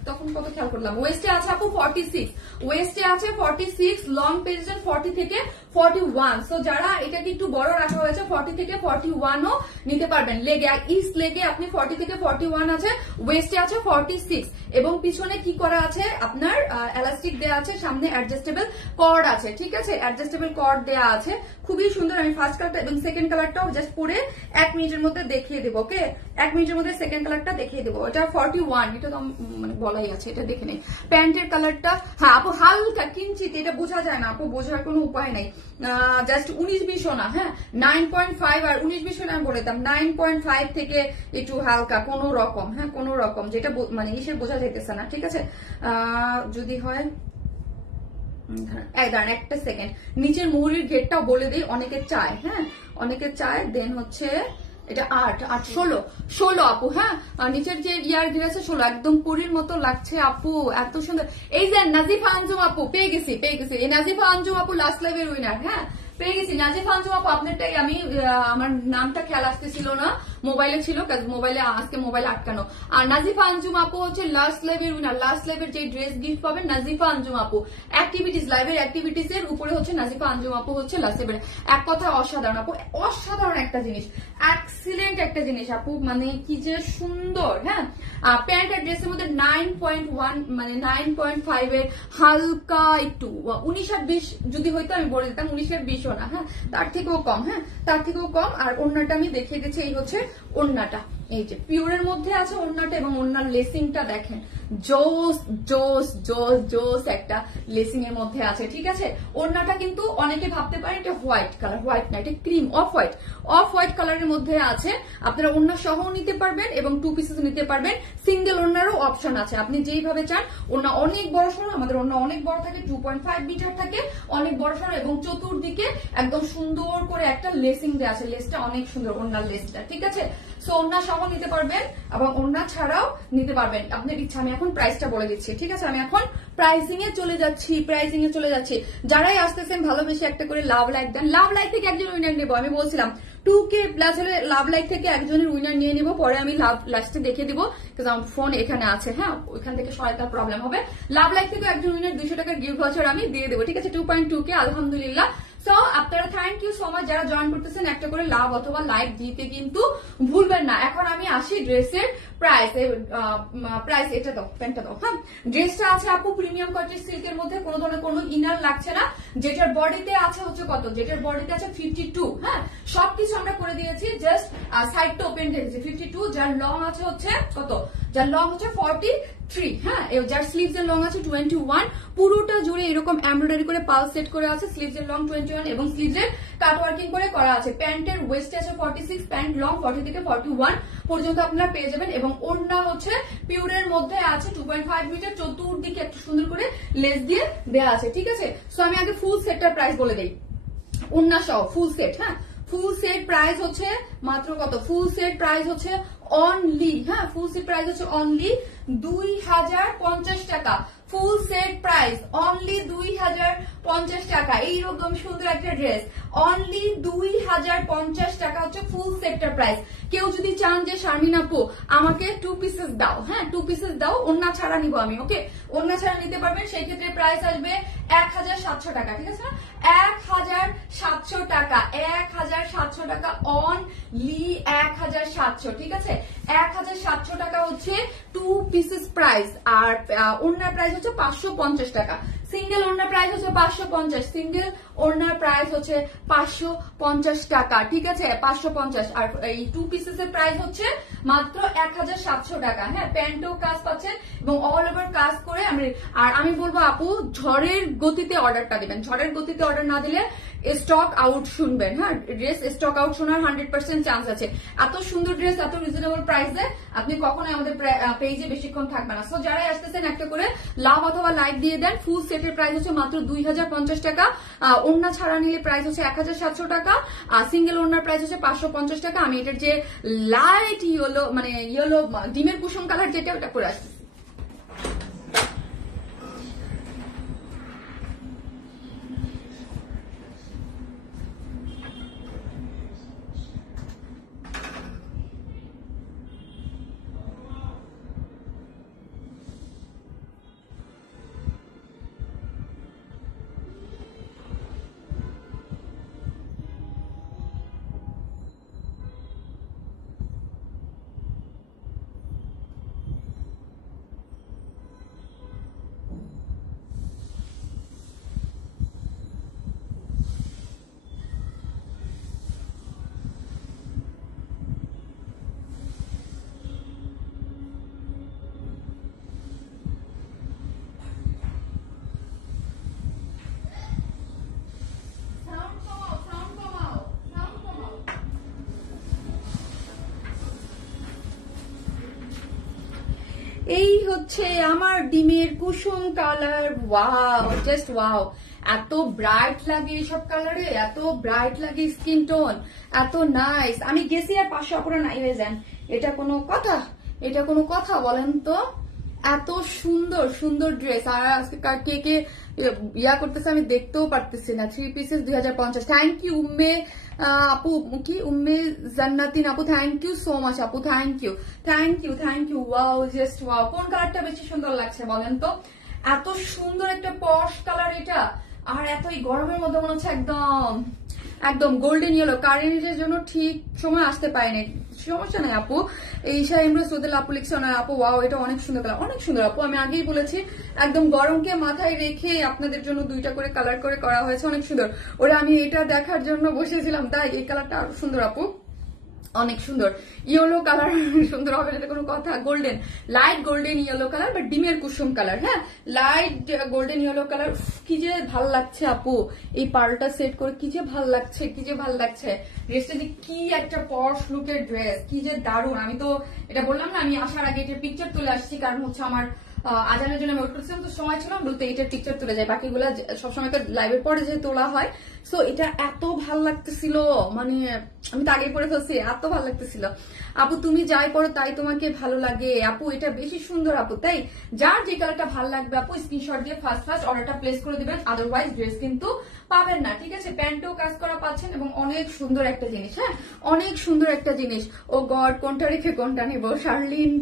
তখন কত খেয়াল করলাম, ওয়েস্টে আছে আপু 46, ওয়েস্টে আছে 46, লং পেয়েছেন 40 থেকে 41, সো যারা এটাকে একটু বড় রাখা হয়েছে 40 থেকে 41ও নিতে পারবেন। লেগে ইস্ট লেগে আপনি 40 থেকে 41 আছে, ওয়েস্টে আছে 46, এবং পিছনে কি করা আছে আপনার এলাস্টিক দেওয়া আছে, সামনে অ্যাডজাস্টেবল কর্ড আছে, ঠিক আছে অ্যাডজাস্টেবল কর্ড দেওয়া আছে, খুবই সুন্দর। আমি ফার্স্ট কালারটা এবং সেকেন্ড কালারটাও জাস্ট পরে 1 মিনিটের মধ্যে দেখিয়ে দেবো, ওকে 1 মিনিটের মধ্যে সেকেন্ড কালারটা দেখিয়ে দেবো। এটা 41, এটা তো মানে বলাই আছে, এটা দেখে নেই। প্যান্টের কালারটা হ্যাঁ আপু হালকা কিঞ্চিত, এটা বোঝা যায় না আপু, বোঝার কোনো উপায় নাই, জাস্ট 19-20 না, হ্যাঁ 9.5 আর 19-20 আমি বলে দিতাম 9.5 থেকে একটু হালকা কোনো রকম, হ্যাঁ কোনো রকম, যেটা মানে ইসের বোঝা যাইতেছে না, ঠিক আছে। যদি হয় দাঁড়ান একটা সেকেন্ড, নিচের মুহুরির ঘেরটাও বলে দিই, অনেকে চায়, হ্যাঁ অনেকে চায়। দেন হচ্ছে এটা 8 16 আপু, হ্যাঁ নিচের যে ইয়ার ঘের আছে 16, একদম পুরীর মতো লাগছে আপু, এত সুন্দর। এই যে নাজিফা আঞ্জুম আপু, পেয়ে গেছি এই নাজিফা আঞ্জুম আপু লাস্ট লাইভের উইনার, হ্যাঁ পেয়ে গেছি নাজিফা আঞ্জুম আপু আপনারটাই, আমি আমার নামটা খেয়াল আসতেছিল না, মোবাইলে ছিল, মোবাইলে আজকে মোবাইল আটকানো। আর নাজিফা আঞ্জুম আপু হচ্ছে লাস্ট লাইভের উইনার। লাস্ট লাইভের যে ড্রেস গিফট পাবেন নাজিফা আঞ্জুম আপু। অ্যাক্টিভিটিস, লাইভের অ্যাক্টিভিটিস এর উপরে হচ্ছে নাজিফা আঞ্জুম আপু হচ্ছে লাস্ট লাইভের। এক কথা অসাধারণ আপু, অসাধারণ একটা জিনিস, এক্সিলেন্ট একটা জিনিস আপু, মানে কি যে সুন্দর। হ্যাঁ, প্যান্ট আর ড্রেসের মধ্যে 9.1 মানে 9.5 এর হালকা একটু 19 আর 20 যদি হয়তো আমি বলে দিতাম, 19 আর 20ও না, হ্যাঁ তার থেকেও কম। হ্যাঁ, তার থেকেও কম। আর ওড়নাটা আমি দেখিয়ে দিচ্ছি, এই হচ্ছে ওড়নাটা, এই যে পিওরের মধ্যে আছে ওড়নাটা, এবং ওড়নার লেসিংটা দেখেন, জোস জোস জোস জোস একটা লেসিং এর মধ্যে আছে। ঠিক আছে, ওড়নাটা কিন্তু অনেকে ভাবতে পারেন এটা হোয়াইট কালার, হোয়াইট না, এটা ক্রিম অফ হোয়াইট কালারের মধ্যে আছে। আপনারা ওড়না সহ নিতে পারবেন এবং 2 পিসেস নিতে পারবেন, সিঙ্গেল ওড়নারও অপশন আছে, আপনি যেইভাবে চান। ওড়না অনেক বড় সড়ো, আমাদের ওড়না অনেক বড় থাকে, 2.5 মিটার থাকে, অনেক বড় সড়ো, এবং চতুর্দিকে একদম সুন্দর করে একটা লেসিং দেওয়া আছে, লেসটা অনেক সুন্দর ওড়নার লেসটা। ঠিক আছে, সো ওড়না সহ নিতে পারবেন এবং ওড়না ছাড়াও নিতে পারবেন, আপনার ইচ্ছা। আমি এখন প্রাইসটা বলে দিচ্ছি। ঠিক আছে, আমি এখন প্রাইসিং এ চলে যাচ্ছি। যারাই আসতেছেন ভালোবেসে একটা করে লাভ লাইক দেন। লাভ লাইক থেকে একজন উইনার নেবো, আমি বলছিলাম 2K প্লাস হলে লাভ লাইক থেকে একজনের উইনার নিয়ে নিব, পরে আমি লাভ লাস্টে দেখে দিব, কারণ আমার ফোন এখানে আছে। হ্যাঁ, ওইখান থেকে সহায়তা প্রবলেম হবে। লাভ লাইক থেকে একজন উইনার 200 টাকার গিফট ভাউচার আমি দিয়ে দেবো। ঠিক আছে, 2.2K আলহামদুলিল্লাহ। সো আপনারা থ্যাংক ইউ সো মাচ যারা জয়েন করতেছেন, একটা করে লাভ অথবা লাইক দিতে কিন্তু ভুলবেন না। এখন আমি আসি ড্রেসের প্রাইস। এটা দাও, প্যান্টটা দাও। হ্যাঁ, ড্রেসটা আছে আপু প্রিমিয়াম কোয়ালিটি সিল্কের মধ্যে, কোনো ধরনের কোনো ইনার লাগছে না। যেটার বডিতে আছে হচ্ছে কত, যেটার বডিতে আছে 52। হ্যাঁ, সবকিছু আমরা করে দিয়েছি, জাস্ট সাইডটা ওপেন রেখেছি 52। যার লং আছে হচ্ছে কত, যার লং হচ্ছে 43। হ্যাঁ, যার স্লিভস এর লং আছে 21। পুরোটা জুড়ে এরকম এমব্রয়ডারি করে পাল সেট করে আছে, স্লিভস এর লং 21 এবং স্লিভস এর কাট ওয়ার্কিং করে করা আছে। প্যান্টের ওয়েস্ট আছে 46, প্যান্ট লং 40 থেকে 41 পর্যন্ত আপনারা পেয়ে যাবেন। এবং ওড়না হচ্ছে পিওরের মধ্যে আছে 2.5 মিটার, চতুর্দিকে একটু সুন্দর করে লেস দিয়ে দেওয়া আছে। ঠিক আছে, সো আমি আগে ফুল সেটটার প্রাইস বলে দিই, ওড়না সহ ফুল সেট। হ্যাঁ, ফুল সেট প্রাইস হচ্ছে মাত্র কত, ফুল সেট প্রাইস হচ্ছে অনলি, হ্যাঁ ফুল সেট প্রাইস হচ্ছে অনলি 2050 টাকা। ফুল সেট প্রাইস অনলি 2050 টাকা। এইরকম সুন্দর একটা ড্রেস অনলি 2050 টাকা হচ্ছে ফুল সেটটার প্রাইস। কেউ যদি চান যে শারমিন আপু আমাকে 2 পিসেস দাও, হ্যাঁ 2 পিসেস দাও, ওড়না ছাড়া নিব আমি, ওকে ওড়না ছাড়া নিতে পারবেন, সেই ক্ষেত্রে প্রাইস আসবে 1700 টাকা। ঠিক আছে না, 1700 টাকা, 1700 টাকা অনলি 1700। ঠিক আছে, 1700 টাকা হচ্ছে 2 পিসেস প্রাইস। আর ওড়নার প্রাইস হচ্ছে 550 টাকা। সিঙ্গেল ওড়নার প্রাইস হচ্ছে 550, সিঙ্গেল ওড়নার প্রাইস হচ্ছে 550 টাকা। ঠিক আছে, 550। আর এই 2 পিসেস এর প্রাইস হচ্ছে মাত্র 1700 টাকা। হ্যাঁ, প্যান্টও কাজ পাচ্ছেন এবং অল ওভার কাজ করে। আর আমি বলবো আপু ঝড়ের গতিতে অর্ডারটা দিবেন, ঝড়ের গতিতে অর্ডার না দিলে স্টক আউট শুনবেন। হ্যাঁ, ড্রেস স্টক আউট শোনার 100% চান্স আছে। এত সুন্দর ড্রেস এত রিজনেবল প্রাইসে আপনি কখনোই আমাদের পেজে বেশিক্ষণ থাকবেন না। সো যারাই আসতেছেন একটা করে লাভ অথবা লাইক দিয়ে দেন। ফুল সেটের প্রাইস হচ্ছে মাত্র 2050 টাকা। ওড়না ছাড়া নিলে প্রাইস হচ্ছে 1700 টাকা। আর সিঙ্গেল ওড়নার প্রাইস হচ্ছে 550 টাকা। আমি এটার যে লাইট ইয়েলো মানে ইয়েলো ডিমের কুসুম কালার যেটা ওটা পরে আসতেছি। এই হচ্ছে আমার ডিমের কুসুম কালার। ওয়াও, জাস্ট ওয়াও, এত ব্রাইট লাগে এইসব কালারে, এত ব্রাইট লাগে স্কিন টোন, এত নাইস। আমি গেছি আর 500 আপুরা নাই হয়ে যান, এটা কোনো কথা? এটা কোনো কথা বলেন তো? এত সুন্দর সুন্দর ড্রেস। আর আজকে কে কে ইয়া করতেছে আমি দেখতেও পারতেছি না। 3 পিসেস 2050। থ্যাংক ইউ উম্মে আপু, কি উম্মে জান্নাতিন আপু, থ্যাংক ইউ সো মাচ আপু, thank you thank you thank you. Wow, just wow. কোন কালারটা বেশি সুন্দর লাগছে বলেন তো? এত সুন্দর একটা পশ কালার এটা, আর এত এই গরমের মধ্যে মনে হচ্ছে একদম একদম গোল্ডেন ইয়েলো। কারেন্টের জন্য ঠিক সময় আসতে পারেনি, সমস্যা নাই আপু। এই ঈশা ইমরোজ সোদেল আপু লিখছে না আপু, ওয়াও এটা অনেক সুন্দর কালার, অনেক সুন্দর আপু। আমি আগেই বলেছি একদম গরমকে মাথায় রেখে আপনাদের জন্য 2টা করে কালার করে করা হয়েছে, অনেক সুন্দর। ওরা আমি এটা দেখার জন্য বসেছিলাম, তাই এই কালারটা আরো সুন্দর আপু, অনেক সুন্দর। ইয়েলো কালার সুন্দর হবে এটা কোনো কথা। Golden, light golden yellow colour বা ডিমের কুসুম কালার, হ্যাঁ লাইট গোল্ডেন ইয়েলো কালার। কি যে ভাল লাগছে আপু এই পার্লটা সেট করে, কি যে ভাল লাগছে, কি যে ভাল লাগছে ড্রেসটা, যে কি একটা পশ লুকের ড্রেস, কি যে দারুণ। আমি তো এটা বললাম না, আমি আসার আগে এটার পিকচার তুলে আসছি, কারণ হচ্ছে আমার আজানের জন্য আমি ওয়েট করছিলাম, তো সময় ছিল বলতে এটার পিকচার তুলে যায়, বাকিগুলা সবসময় তো লাইভের পরে যে তোলা হয়। সো এটা এত ভাল লাগতেছিল, মানে আমি তো আগে পরে ফেলছি, এত ভাল লাগতেছিল আপু। তুমি যাই পড়ো তাই তোমাকে ভালো লাগে আপু, এটা বেশি সুন্দর আপু। তাই যার যে কালারটা ভালো লাগবে আপু স্ক্রিনশট দিয়ে ফার্স্ট অর্ডারটা প্লেস করে দিবেন, আদারওয়াইজ ড্রেস কিন্তু পাবেন না, ঠিক আছে? প্যান্টও কাজ করা পাচ্ছেন এবং অনেক সুন্দর একটা জিনিস, হ্যাঁ অনেক সুন্দর একটা জিনিস। ও গড, কোনটা রেখে কোনটা নিবো? শার্লিন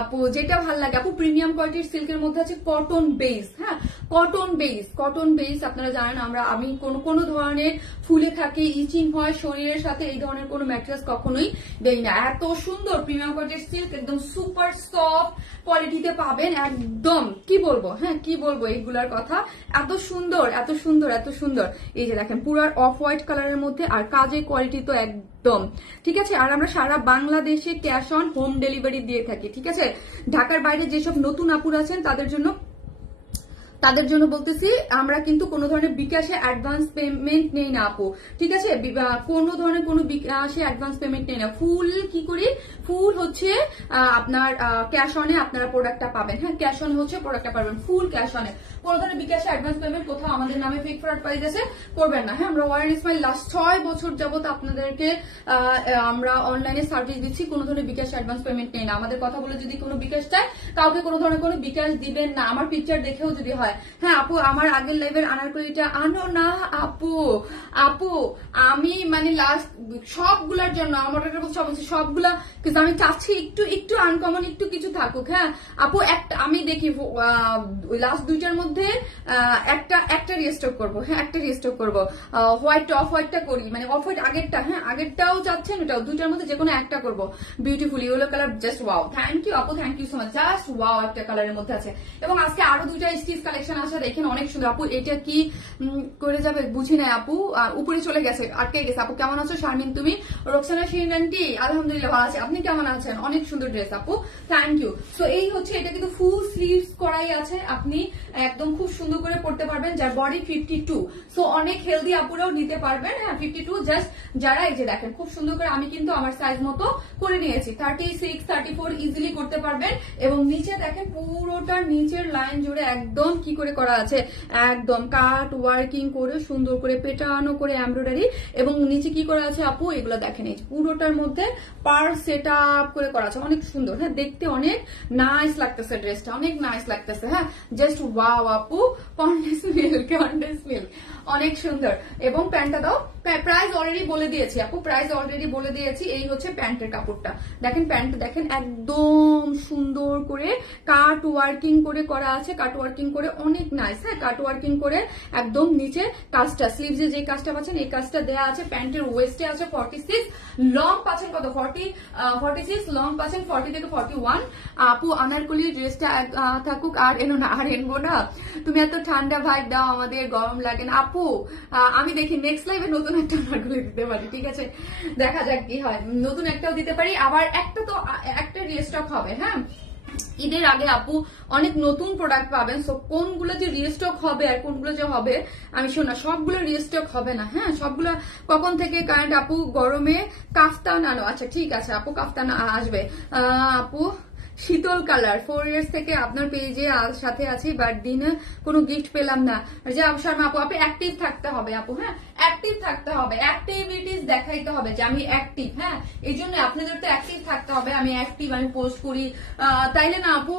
আপু যেটা ভাল লাগে আপু, প্রিমিয়াম কোয়ালিটির সিল্কের মধ্যে আছে কটন বেস, হ্যাঁ কটন বেস, কটন বেস। আপনারা জানেন আমি কোনো ধরনের ফুলে থাকে, ইচিং হয় শরীরের সাথে, এই ধরনের কোনো ম্যাটেরিয়ালস কখনোই দেই না। এত সুন্দর প্রিমিয়াম কোয়ালিটির সিল্ক, একদম সুপার সফট কোয়ালিটিতে পাবেন, একদম কি বলবো, হ্যাঁ কি বলবো এইগুলার কথা, এত সুন্দর এত সুন্দর এত সুন্দর। এই যে দেখেন পুরো অফ হোয়াইট কালারের মধ্যে, আর কাজের কোয়ালিটি তো একদম ঠিক আছে। আর আমরা সারা বাংলাদেশে ক্যাশ অন হোম ডেলিভারি দিয়ে থাকি, ঠিক আছে? ঢাকার বাইরে যেসব নতুন আপুরা আছেন তাদের জন্য বলতেছি, আমরা কিন্তু কোনো ধরনের বিকাশে অ্যাডভান্স পেমেন্ট নেই না আপু, ঠিক আছে? কোনো ধরনের কোনো বিকাশে অ্যাডভান্স পেমেন্ট নেই না, ফুল কি করি, ফুল হচ্ছে আপনার ক্যাশ অনে আপনারা প্রোডাক্টটা পাবেন, হ্যাঁ ক্যাশ অন হচ্ছে প্রোডাক্টটা পাবেন, ফুল ক্যাশ অনে। কোনো ধরনের বিকাশে অ্যাডভান্স পেমেন্ট কোথাও আমাদের নামে ফিক ফ্রড প্রাইস আছে করবেন না, হ্যাঁ। আমরা ওয়ারেন ইসমাইল লাস্ট 6 বছর যাবত আপনাদেরকে আমরা অনলাইনে সার্ভিস দিচ্ছি, কোনো ধরনের বিকাশ অ্যাডভান্স পেমেন্ট নেই না। আমাদের কথা বলে যদি কোনো বিকাশ চায়, কাউকে কোনো ধরনের কোনো বিকাশ দিবেন না, আমার পিকচার দেখেও যদি হয়। হ্যাঁ আপু, আমার আগের লাইভের আনারকলিটা আনো না আপু, আপু আমি মানে লাস্ট সবগুলার জন্য আমার সবগুলা, কিন্তু আমি চাচ্ছি একটু আনকমন একটু কিছু থাকুক, হ্যাঁ আপু। একটা আমি দেখি লাস্ট 2টার মধ্যে একটা রিস্টক করবো, হ্যাঁ একটা রিস্টক করবো। হোয়াইট অফ হোয়াইটটা করি, মানে অফ হোয়াইট আগেরটা, হ্যাঁ আগেরটাও চাচ্ছেন, ওটাও 2টার মধ্যে যে কোনো একটা করবো। Beautiful yellow colour, just wow. Thank you আপু, thank you so much, just wow একটা কালারের মধ্যে আছে। এবং আজকে আরো 2টা স্টিচ কালেকশন আছে, দেখেন অনেক সুন্দর আপু। এটা কি করে যাবে বুঝি নাই আপু, উপরে চলে গেছে, আটকে গেছে আপু। কেমন আছো শারমিন তুমি? রোকসানা শিরিন আন্টি আলহামদুলিল্লাহ ভালো আছে, আপনি কেমন আছেন? অনেক সুন্দর ড্রেস আপু, থ্যাংক ইউ। সো এই হচ্ছে, এটা কিন্তু ফুল স্লিভস করাই আছে, আপনি একদম খুব সুন্দর করে পড়তে পারবেন, যার বডি 52। সো অনেক হেলদি আপুরাও নিতে পারবেন, হ্যাঁ 52 জাস্ট যারা, এই যে দেখেন খুব সুন্দর করে আমি কিন্তু আমার সাইজ মতো করে নিয়েছি, 36 34 ইজিলি করতে পারবেন। এবং নিচে দেখেন পুরোটার নিচের লাইন জুড়ে একদম কি করে করা আছে, একদম কাট ওয়ার্কিং করে সুন্দর করে পেটানো করে এমব্রয়ডারি, এবং নিচে কি করা আছে আপু এগুলো দেখেন, এই পুরোটার মধ্যে পার সেট আপ করে করা আছে, অনেক সুন্দর, হ্যাঁ দেখতে অনেক নাইস লাগতেছে, ড্রেসটা অনেক নাইস লাগতেছে, হ্যাঁ জাস্ট ওয়াও আপু। কন্ডেন্স মিল্ক অনেক সুন্দর। এবং প্যান্টটা দাও, প্রাইস অলরেডি বলে দিয়েছি আপু, প্রাইস অলরেডি বলে দিয়েছি। এই হচ্ছে প্যান্টের কাপড়টা, দেখেন প্যান্ট দেখেন একদম সুন্দর করে কাট ওয়ার্কিং করে করা আছে, কাট ওয়ার্কিং করে অনেক নাইস, হ্যাঁ কাট ওয়ার্কিং করে একদম নিচে কাজটা, স্লিভসে যে কাজটা পাচ্ছেন এই কাজটা দেওয়া আছে। প্যান্টের ওয়েস্টে আছে 46, লং পাচ্ছেন কত 46, লং পাচ্ছেন 40 থেকে 41। আপু আনারকলি ড্রেসটা থাকুক, আর এনো না, আর এনবো না, তুমি এত ঠান্ডা ভাই দাও আমাদের গরম লাগে না আপু। আমি দেখি নেক্সট লাইভে নতুন একটা আনারকলি দিতে পারি, ঠিক আছে দেখা যাক কি হয়, নতুন একটাও দিতে পারি, আবার একটা রিস্টক হবে, হ্যাঁ ঈদের আগে আপু অনেক নতুন প্রোডাক্ট পাবেন। সো কোনগুলো যে রিস্টক হবে আর কোনগুলো যে হবে আমি শোনা, সবগুলো রিস্টক হবে না, হ্যাঁ সবগুলো কখন থেকে, কারেন্ট আপু গরমে কাফতান আনো, আচ্ছা ঠিক আছে আপু কাফতান আসবে। আপু শীতল কালার 4 ইয়ার্স থেকে আপনার পেজে সাথে আছি, বাট দিনে কোনো গিফট পেলাম না। যে শর্মা আপু, আপনি অ্যাক্টিভ থাকতে হবে আপু, হ্যাঁ অ্যাক্টিভ থাকতে হবে, অ্যাক্টিভিটিস দেখাইতে হবে যে আমি অ্যাক্টিভ। হ্যাঁ, এই জন্য আপনাদের তো অ্যাক্টিভ থাকতে হবে, আমি অ্যাক্টিভ, আমি পোস্ট করি, তাইলে না আপু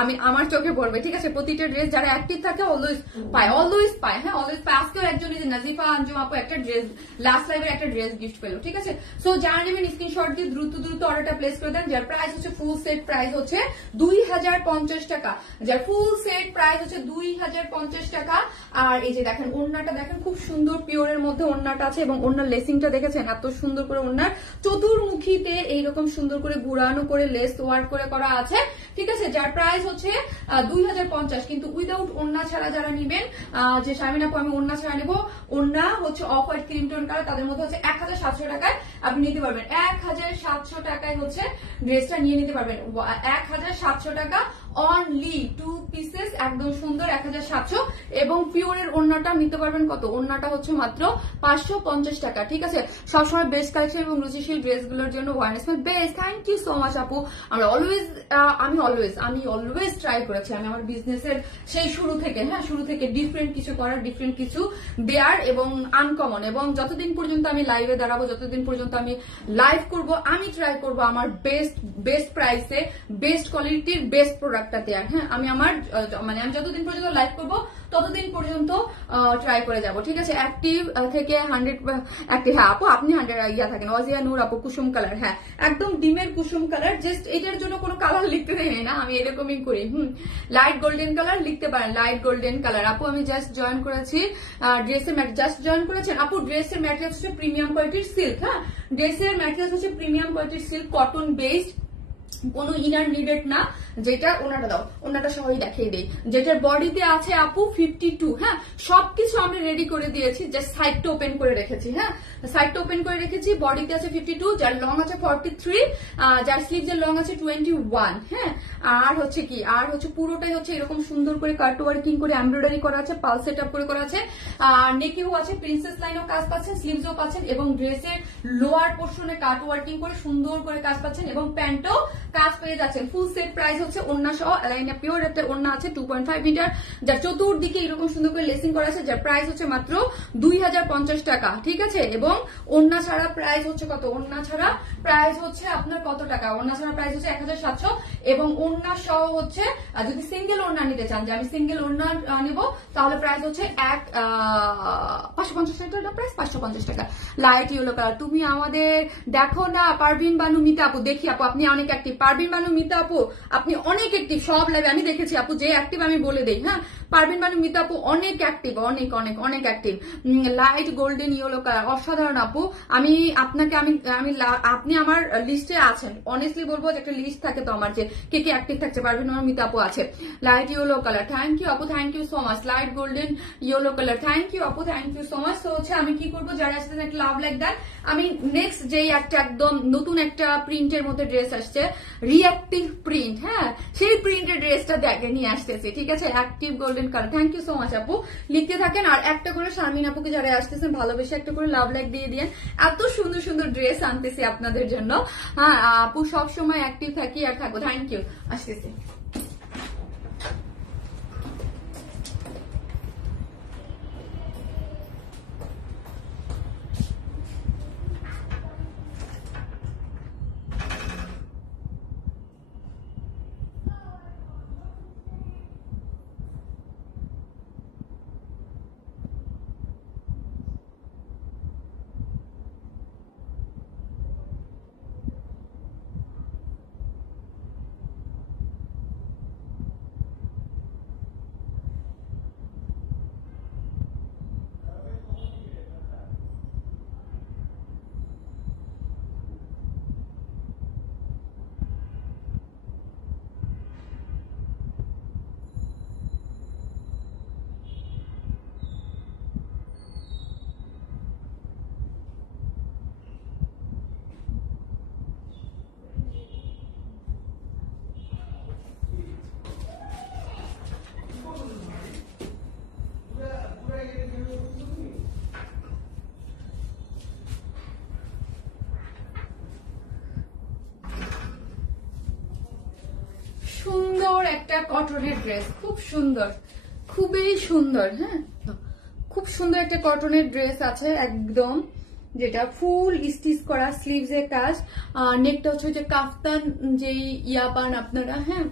আমি আমার চোখে পড়বে। ঠিক আছে, প্রতিটা ড্রেস যারা অ্যাক্টিভ থাকে অলওয়েজ পায়, অলওয়েজ পায়। হ্যাঁ, অলওয়েজ পায়। আজকেও একজন নাজিফা আঞ্জুম আপু একটা ড্রেস, লাস্ট লাইভের একটা ড্রেস গিফট পেলো। ঠিক আছে, সো যারা নেবেন স্ক্রিনশট দিয়ে দ্রুত অর্ডারটা প্লেস করে দেন, যার প্রাইস হচ্ছে ফুল সেট প্রাইস হচ্ছে 2050 টাকা, যার ফুল সেট প্রাইস হচ্ছে 2050 টাকা। আর এই যে দেখেন ওড়নাটা দেখেন, খুব সুন্দর পিওরের মধ্যে ওড়নাটা আছে, এবং ওড়নার লেসিংটা দেখেছেন এত সুন্দর করে, ওড়নার চতুর্মুখীতে এইরকম সুন্দর করে ঘুরানো করে লেস ওয়ার্ক করে করা আছে। ঠিক আছে, যার প্রাইস হচ্ছে 2050, কিন্তু উইদাউট ওড়না ছাড়া যারা নিবেন, যে শারমিন আপু আমি ওড়না ছাড়া নেবো, ওড়না হচ্ছে off white cream tone colour, তাদের মধ্যে হচ্ছে 1700 টাকায় আপনি নিতে পারবেন। 1700 টাকায় হচ্ছে ড্রেসটা নিয়ে নিতে পারবেন, 1700 টাকা অনলি, 2 পিসেস একদম সুন্দর 1700। এবং পিওরের ওড়নাটা নিতে পারবেন কত, ওড়নাটা হচ্ছে মাত্র 550 টাকা। ঠিক আছে, সবসময় বেস্ট কালেকশন এবং রুচিশীল ড্রেসগুলোর জন্য ওয়ারেসমেন্ট best. Thank you so much আপু। আমি অলওয়েজ ট্রাই করেছি, আমি আমার বিজনেসের সেই শুরু থেকে, হ্যাঁ শুরু থেকে ডিফারেন্ট কিছু করার, ডিফারেন্ট কিছু দেয়ার এবং আনকমন, এবং যতদিন পর্যন্ত আমি লাইভে দাঁড়াবো, যতদিন পর্যন্ত আমি লাইভ করব, আমি ট্রাই করব আমার বেস্ট প্রাইসে, বেস্ট কোয়ালিটির বেস্ট প্রোডাক্টটা দেওয়ার। হ্যাঁ, আমি আমি যতদিন পর্যন্ত লাইভ করব ততদিন পর্যন্ত ট্রাই করে যাব। ঠিক আছে, অ্যাক্টিভ থেকে 100 অ্যাক্টিভ। হ্যাঁ আপু আপনি 100 ইয়া থাকেন। ওয়াজিয়া নূর আপু কুসুম কালার, হ্যাঁ একদম ডিমের কুসুম কালার, জাস্ট এটার জন্য কোনো কালার লিখতে দেয় না, আমি এরকমই করি। লাইট গোল্ডেন কালার লিখতে পারেন, লাইট গোল্ডেন কালার। আপু আমি জাস্ট জয়েন করেছি ড্রেসের জাস্ট জয়েন করেছেন আপু। ড্রেসের ম্যাটেরিয়াল হচ্ছে প্রিমিয়াম কোয়ালিটির সিল্ক। হ্যাঁ, ড্রেসের ম্যাটেরিয়াল হচ্ছে প্রিমিয়াম কোয়ালিটির সিল্ক, কটন বেসড, কোনো ইনার নিডেড না। যেটা ওনাটা দাও, ওনাটা সবাই দেখিয়ে দেই, যেটার বডিতে আছে আপু 52। হ্যাঁ, সবকিছু আমরা রেডি করে দিয়েছি, জাস্ট সাইডটা ওপেন করে রেখেছি। হ্যাঁ, সাইডটা ওপেন করে রেখেছি, বডিতে আছে 52, যার লং আছে 43, যার স্লিভসের লং আছে 21। হ্যাঁ, আর হচ্ছে কি, আর হচ্ছে পুরোটাই হচ্ছে এরকম সুন্দর করে কাট ওয়ার্কিং করে এমব্রয়ডারি করা আছে, পাল সেট আপ করে করা আছে, নেকেও আছে প্রিন্সেস লাইনও কাজ পাচ্ছেন, স্লিভসও পাচ্ছেন, এবং ড্রেসের লোয়ার পোর্শনে কাট ওয়ার্কিং করে সুন্দর করে কাজ পাচ্ছেন, এবং প্যান্টও কাজ পেয়ে যাচ্ছেন। ফুল সেট প্রাইস হচ্ছে ওড়না সহ অ্যালাইনা পিওর একটা ওড়না আছে 2.5 মিটার, যার চতুর্দিকে এরকম সুন্দর করে লেসিং করা আছে, যার প্রাইস হচ্ছে মাত্র 2050 টাকা। ঠিক আছে, এবং ওড়না ছাড়া প্রাইস হচ্ছে কত, ওড়না ছাড়া প্রাইস হচ্ছে আপনার কত টাকা, ওড়না ছাড়া প্রাইস হচ্ছে 1700, এবং ওড়না সহ হচ্ছে যদি সিঙ্গেল ওড়না নিতে চান, যে আমি সিঙ্গেল ওড়না নিব, তাহলে প্রাইস হচ্ছে 550 টাকা, প্রাইস 550 টাকা। লাইট ইয়েলো কালার, তুমি আমাদের দেখো না পারভিন বানু মিতা আপু, দেখি আপু আপনি অনেক অ্যাক্টিভ। পারভিন বানু মিতা আপু আপনি অনেক অ্যাক্টিভ, সব লাইভে আমি দেখেছি আপু, যে অ্যাক্টিভ আমি বলে দেই। হ্যাঁ, পারভিন বানু মিতা আপু অনেক অ্যাক্টিভ, অনেক অনেক অনেক active. Light golden yellow colour, অসাধারণ আপু। আমি আপনাকে আপনি আমার লিস্টে আছেন, অনেস্টলি বলবো যে একটা লিস্ট থাকে তো আমার, যে কে কে অ্যাক্টিভ থাকছে। পারভিন বানু মিতা আপু আছে। Light yellow colour, thank you আপু, thank you so much. Light golden yellow colour, thank you আপু, থ্যাংক ইউ সো মাচ। তো হচ্ছে আমি কি করবো, যারা আসছেন একটা লাভ লাইক দ্যাট, আমি নেক্সট যেই একটা একদম নতুন একটা প্রিন্টের মধ্যে ড্রেস আসছে, রিঅ্যাক্টিভ প্রিন্ট, হ্যাঁ সেই প্রিন্টের ড্রেসটা দেখে নিয়ে আসতেছি। ঠিক আছে, active golden colour, thank you so much আপু। লিখতে থাকেন, আর একটা করে শারমিন আপুকে যারা আসতেছেন ভালোবেসে একটা করে লাভ লাইক দিয়ে দিয়েন, এত সুন্দর সুন্দর ড্রেস আনতেছি আপনাদের জন্য। হ্যাঁ আপু সবসময় অ্যাক্টিভ থাকি আর থাকবো, থ্যাংক ইউ। আসতেছি। সুন্দর একটা কটনের ড্রেস, খুব সুন্দর, খুবই সুন্দর। হ্যাঁ, খুব সুন্দর একটা কটনের ড্রেস আছে একদম, যেটা ফুল স্টিচ করা, স্লিভস এর কাজ, নেকটা হচ্ছে যে কাফতান যেই ইয়া পান আপনারা, হ্যাঁ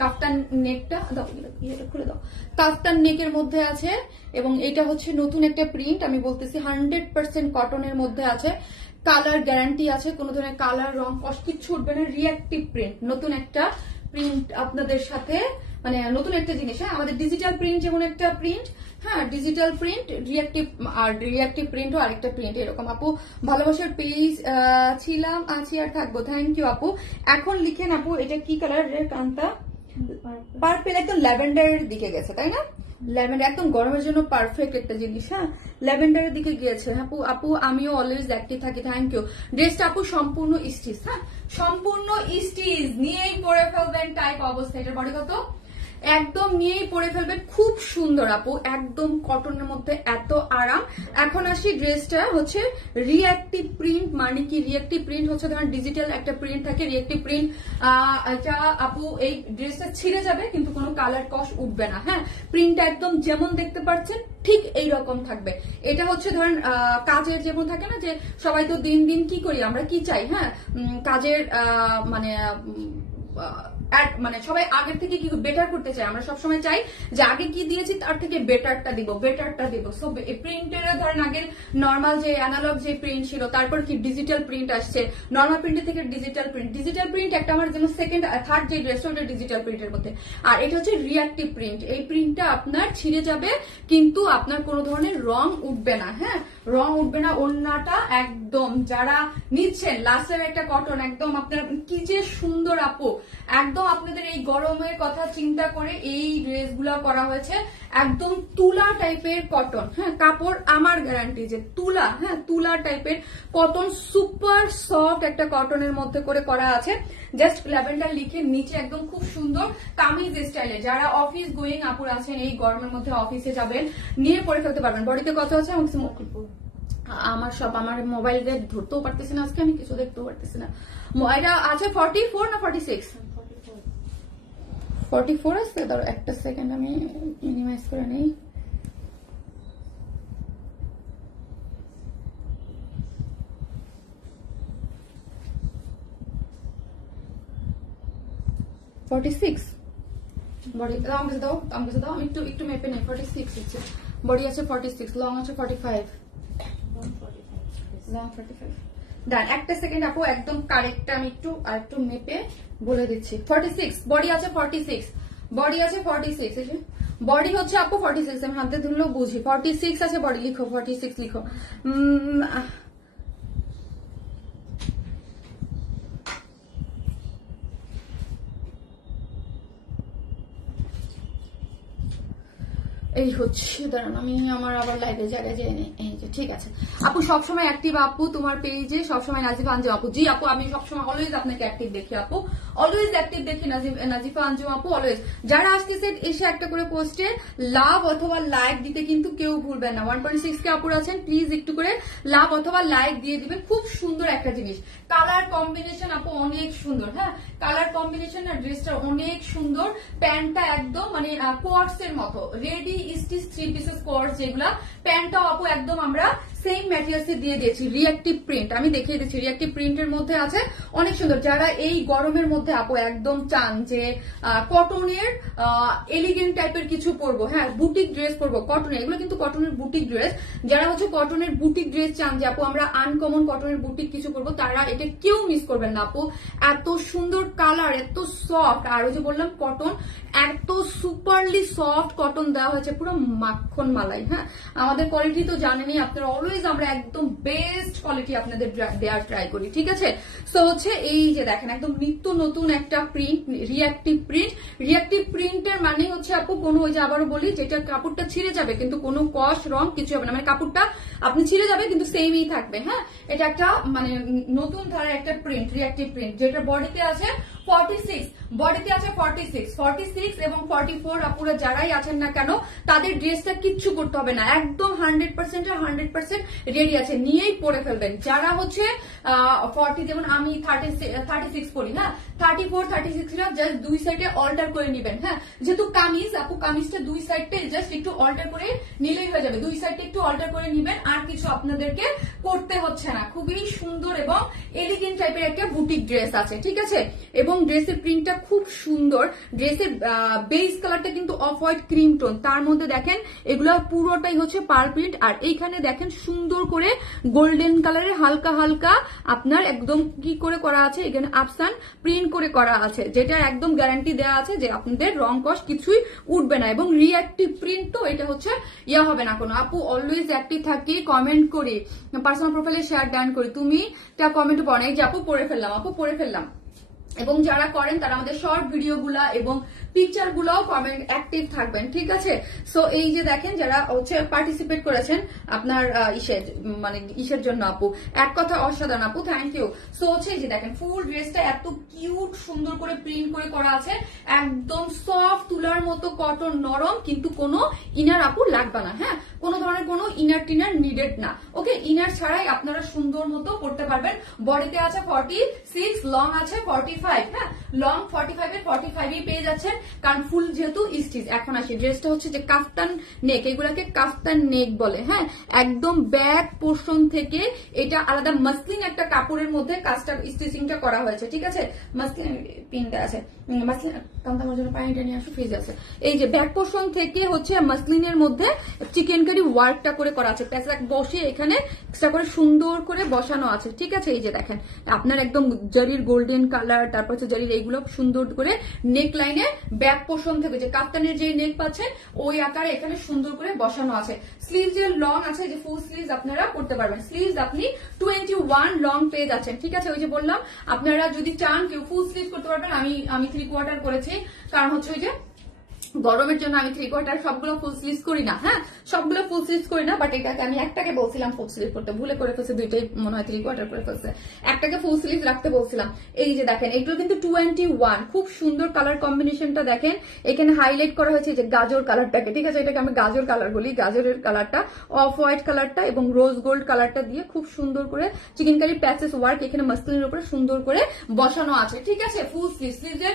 কাফতান নেকটা দাও, ইয়েটা খুলে দাও, কাফতান নেকের মধ্যে আছে এবং এটা হচ্ছে নতুন একটা প্রিন্ট, আমি বলতেছি 100% কটনের মধ্যে আছে, কালার গ্যারান্টি আছে, কোনো ধরনের কালার রং কষ্ট কিচ্ছু উঠবে না, রিঅ্যাক্টিভ প্রিন্ট, নতুন একটা প্রিন্ট আপনাদের সাথে, মানে নতুন একটা জিনিস, হ্যাঁ আমাদের ডিজিটাল প্রিন্ট যেমন একটা প্রিন্ট, হ্যাঁ ডিজিটাল প্রিন্ট রিঅ্যাক্টিভ, আর রিঅ্যাক্টিভ প্রিন্টও আরেকটা প্রিন্ট, এরকম আপু ভালোবাসার পেজ ছিলাম আছি আর থাকবো, থ্যাংক ইউ আপু। এখন লিখেন আপু এটা কি কালারের কান্তা, পার্পল, একদম ল্যাভেন্ডারের দিকে গেছে তাই না, ল্যাভেন্ডার একদম গরমের জন্য পারফেক্ট একটা জিনিস, হ্যাঁ ল্যাভেন্ডারের দিকে গিয়েছে আপু। আপু আমিও অলওয়েজ অ্যাক্টিভ থাকি, থ্যাংক ইউ। ড্রেসটা আপু সম্পূর্ণ স্টিচ, হ্যাঁ সম্পূর্ণ স্টিচ, নিয়েই পরে ফেলবেন টাইপ অবস্থা, এটার বডি কত, একদম নিয়েই পরে ফেলবেন, খুব সুন্দর আপু, একদম কটনের মধ্যে এত আরাম। এখন আসি ড্রেসটা হচ্ছে রিঅ্যাক্টিভ প্রিন্ট, মানে কি রিঅ্যাক্টিভ প্রিন্ট হচ্ছে ধরেন ডিজিটাল একটা প্রিন্ট থাকে, রিঅ্যাক্টিভ প্রিন্ট এটা আপু এই ড্রেসটা ছিঁড়ে যাবে কিন্তু কোনো কালার কস উঠবে না, হ্যাঁ প্রিন্টটা একদম যেমন দেখতে পাচ্ছেন ঠিক এইরকম থাকবে। এটা হচ্ছে ধরেন কাজের যেমন থাকে না যে সবাই তো দিন দিন কি করি আমরা, কি চাই, হ্যাঁ কাজের মানে মানে সবাই আগের থেকে কি বেটার করতে চাই, আমরা সবসময় চাই যে আগে কি দিয়েছি তার থেকে বেটারটা দিব। সো প্রিন্টের ধরেন আগের নর্মাল যে অ্যানালগ যে প্রিন্ট ছিল, তারপর কি ডিজিটাল প্রিন্ট আসছে, নর্মাল প্রিন্টের থেকে ডিজিটাল প্রিন্ট একটা আমার জন্য সেকেন্ড থার্ড যে ড্রেসটা ওটা ডিজিটাল প্রিন্টের মধ্যে, আর এটা হচ্ছে রিঅ্যাক্টিভ প্রিন্ট। এই প্রিন্টটা আপনার ছিঁড়ে যাবে কিন্তু আপনার কোনো ধরনের রং উঠবে না, হ্যাঁ রং উঠবে না। ওড়নাটা একদম যারা নিচ্ছেন লাস্টের একটা কটন, একদম আপনার কি যে সুন্দর আপু, একদম আপনাদের এই গরমের কথা চিন্তা করে এই ড্রেসগুলো করা হয়েছে, একদম তুলা টাইপের কটন, হ্যাঁ কাপড় আমার গ্যারান্টি যে তুলা, হ্যাঁ তুলা টাইপের কটন, সুপার সফট একটা কটনের মধ্যে করে করা আছে। জাস্ট ল্যাভেন্ডার লিখে নিচে একদম খুব সুন্দর কামিজ স্টাইলে, যারা অফিস গোয়িং আপুর আছেন এই গরমের মধ্যে অফিসে যাবেন নিয়ে পরে ফেলতে পারবেন। বডিতে কত আছে আমার সব, আমার মোবাইল দিয়ে ধরতেও পারতেছি না আজকে, আমি কিছু দেখতেও পারতেছি না। এটা আছে 44 না 46, 44 আছে, ধরো একটা সেকেন্ড আমি মিনিমাইজ করে নেই। বডি আমাকে দাও, আমি একটু মেপে নেই। 46 হচ্ছে বডি আছে, 46 লং আছে 45, লং 45। ডান, একটা সেকেন্ড আপু একদম কারেক্ট আমি একটু মেপে বলে দিচ্ছি। 46 বডি আছে, 46 বডি আছে, 46 বডি হচ্ছে আপু 46, আমি হাতে ধরলেও বুঝি 46 আছে বডি, লিখো 46 লিখো। এই হচ্ছে, দাঁড়ান আমি আমার আবার লাইভের জায়গায় যাই নি, এই যে ঠিক আছে আপু। সবসময় অ্যাক্টিভ আপু তোমার পেজে, সবসময় নাজিফা আঞ্জুম আপু। জি আপু আমি সবসময় অলওয়েজ আপনাকে অ্যাক্টিভ দেখি আপু, অলওয়েজ অ্যাক্টিভ দেখি নাজিফা আঞ্জুম আপু অলওয়েজ। যারা আসতেছেন এসে একটা করে পোস্টে লাভ অথবা লাইক দিতে কিন্তু কেউ ভুলবেন না। 1.6 কে আপুর আছেন, প্লিজ একটু করে লাভ অথবা লাইক দিয়ে দিবেন। খুব সুন্দর একটা জিনিস, কালার কম্বিনেশন আপু অনেক সুন্দর, হ্যাঁ কালার কম্বিনেশন আর ড্রেসটা অনেক সুন্দর। প্যান্টটা একদম মানে কোয়ার্টস এর মতো রেডি স্টিচ 3 পিসেস কোয়ার্টস, যেগুলা প্যান্টটাও আপু একদম আমরা সেম ম্যাটেরিয়ালস দিয়ে দিয়েছি, রিঅ্যাক্টিভ প্রিন্ট আমি দেখিয়ে দিচ্ছি, রিঅ্যাক্টিভ প্রিন্টের মধ্যে আছে অনেক সুন্দর। যারা এই গরমের মধ্যে আপু একদম চান যে কটনের এলিগেন্ট টাইপের কিছু পরবো, হ্যাঁ বুটিক ড্রেস পরবো কটনের, এগুলো কিন্তু কটনের বুটিক ড্রেস, যারা হচ্ছে কটনের বুটিক ড্রেস চান যে আপু আমরা আনকমন কটনের বুটিক কিছু করবো, তারা এটা কেউ মিস করবেন না আপু। এত সুন্দর কালার, এত সফট, আর ওই যে বললাম কটন এত সুপারলি সফট কটন দেওয়া হয়েছে, পুরো মাখন মালাই, হ্যাঁ আমাদের কোয়ালিটি তো জানেনই আপনারা, অলওয়েজ আমরা একদম বেস্ট কোয়ালিটি আপনাদের দেওয়ার ট্রাই করি, ঠিক আছে। সো হচ্ছে এই যে দেখেন একদম নিত্য নতুন একটা প্রিন্ট, রিঅ্যাক্টিভ প্রিন্ট। রিঅ্যাক্টিভ প্রিন্টের মানে হচ্ছে আপু কোনো, ওই যে আবারও বলি, যেটা কাপড়টা ছিঁড়ে যাবে কিন্তু কোনো কস রং কিছু হবে না, মানে কাপড়টা আপনি ছিঁড়ে যাবে কিন্তু সেমই থাকবে, হ্যাঁ এটা একটা মানে নতুন ধারার একটা প্রিন্ট, রিঅ্যাক্টিভ প্রিন্ট, যেটা বডিতে আছে 46 বডিতে আছে 46 এবং 44 আপুরা যারাই আছেন না কেন তাদের ড্রেসটা কিচ্ছু করতে হবে না, একদম 100% রেডি আছে, নিয়েই পরে ফেলবেন। যারা হচ্ছে 40, যেমন আমি 36 পরি, হ্যাঁ 34 36 রা জাস্ট দুই সাইডে অল্টার করে নিবেন। হ্যাঁ যেহেতু কামিজ, আপু কামিজটা দুই সাইডে জাস্ট একটু অল্টার করে নিলেই হয়ে যাবে, দুই সাইডে একটু অল্টার করে নিবেন, আর কিছু আপনাদেরকে করতে হচ্ছে না। খুবই সুন্দর এবং এলিগেন্ট টাইপের একটা বুটিক ড্রেস আছে, ঠিক আছে। এবং ড্রেসের প্রিন্টটা খুব সুন্দর, ড্রেসের বেস কালারটা কিন্তু অফ হোয়াইট ক্রিম টোন, তার মধ্যে দেখেন এগুলো পুরোটাই হচ্ছে পার্ল প্রিন্ট, আর এইখানে দেখেন সুন্দর করে গোল্ডেন কালারের হালকা হালকা আপনার একদম কি করে করা আছে, এখানে আফসান প্রিন্ট করে করা আছে, যেটা একদম গ্যারান্টি দেওয়া আছে যে আপনাদের রং কস কিছুই উঠবে না। এবং রিঅ্যাক্টিভ প্রিন্ট তো এটা হচ্ছে ইয়া হবে না কোনো। আপু অলওয়েজ অ্যাক্টিভ থাকি, কমেন্ট করি, পার্সোনাল প্রোফাইলে শেয়ার ডান করি, তুমি তা কমেন্ট পড়ে যে আপু পড়ে ফেললাম, আপু পড়ে ফেললাম। এবং যারা করেন তারা আমাদের শর্ট ভিডিও গুলা এবং পিকচার গুলাও কমেন্ট অ্যাক্টিভ থাকবেন, ঠিক আছে। সো এই যে দেখেন যারা হচ্ছে পার্টিসিপেট করেছেন আপনার ইসের জন্য আপু, এক কথা অসাধারণ আপু, থ্যাংক ইউ। সো হচ্ছে এই যে দেখেন ফুল ড্রেসটা এত কিউট সুন্দর করে প্রিন্ট করে করা আছে, একদম সফট তুলার মতো কটন, নরম, কিন্তু কোনো ইনার আপু লাগবে না। হ্যাঁ কোনো ধরনের কোনো ইনার টিনার নিডেড না, ওকে। ইনার ছাড়াই আপনারা সুন্দর মতো করতে পারবেন। বডিতে আছে 46, লং আছে 45, হ্যাঁ লং 45 এর 45ই পেয়ে যাচ্ছেন, কারণ ফুল যেহেতু স্টিচ। এখন আসি ড্রেসটা হচ্ছে যে কাফতান নেক, এগুলাকে কাফতান নেক বলে। হ্যাঁ একদম ব্যাক পোর্শন থেকে এটা আলাদা মাসলিন একটা কাপড়ের মধ্যে কাজটা স্টিচিংটা করা হয়েছে, ঠিক আছে। মাসলিন পিনটা আছে, মাসলিন কান্তামার জন্য পানিটা নিয়ে আসো, ফ্রিজ আছে। এই যে ব্যাক পোর্শন থেকে হচ্ছে মাসলিনের মধ্যে চিকেন কারি ওয়ার্কটা করে করা আছে, প্যাচলাক বসিয়ে এখানে এক্সট্রা করে সুন্দর করে বসানো আছে, ঠিক আছে। এই যে দেখেন আপনার একদম জরির গোল্ডেন কালার, তারপর হচ্ছে জরির এইগুলো সুন্দর করে নেক লাইনে ব্যাক পোর্শন থেকে যে কাপ্তানের যে নেক পাচ্ছেন ওই আকারে এখানে সুন্দর করে বসানো আছে। স্লিভস এর লং আছে যে ফুল স্লিভস আপনারা করতে পারবেন, স্লিভস আপনি 21 লং পেয়ে যাচ্ছেন, ঠিক আছে। ওই যে বললাম আপনারা যদি চান কেউ ফুল স্লিভ করতে পারবেন, আমি 3/4 করেছি, কারণ হচ্ছে ওই যে গরমের জন্য আমি 3/4 সবগুলো ফুল স্লিভ করি না। হ্যাঁ সবগুলো ফুল স্লিভ করি না, বাট এটাকে আমি একটাকে বলছিলাম ফুল স্লিভ করতে, ভুলে করে ফেলছে, দুইটাই মনে হয় 3/4 করে ফেলছে, একটাকে ফুল স্লিভ রাখতে বলছিলাম। এই যে দেখেন এগুলো কিন্তু 21, খুব সুন্দর কালার কম্বিনেশনটা দেখেন, এখানে হাইলাইট করা হয়েছে যে গাজর কালারটাকে, ঠিক আছে, এটাকে আমি গাজর কালার বলি, গাজরের কালারটা, অফ হোয়াইট কালারটা এবং রোজ গোল্ড কালারটা দিয়ে খুব সুন্দর করে চিকেন কারি প্যাচেস ওয়ার্ক এখানে মাসলিনের উপরে সুন্দর করে বসানো আছে, ঠিক আছে। ফুল স্লিভ, স্লিভের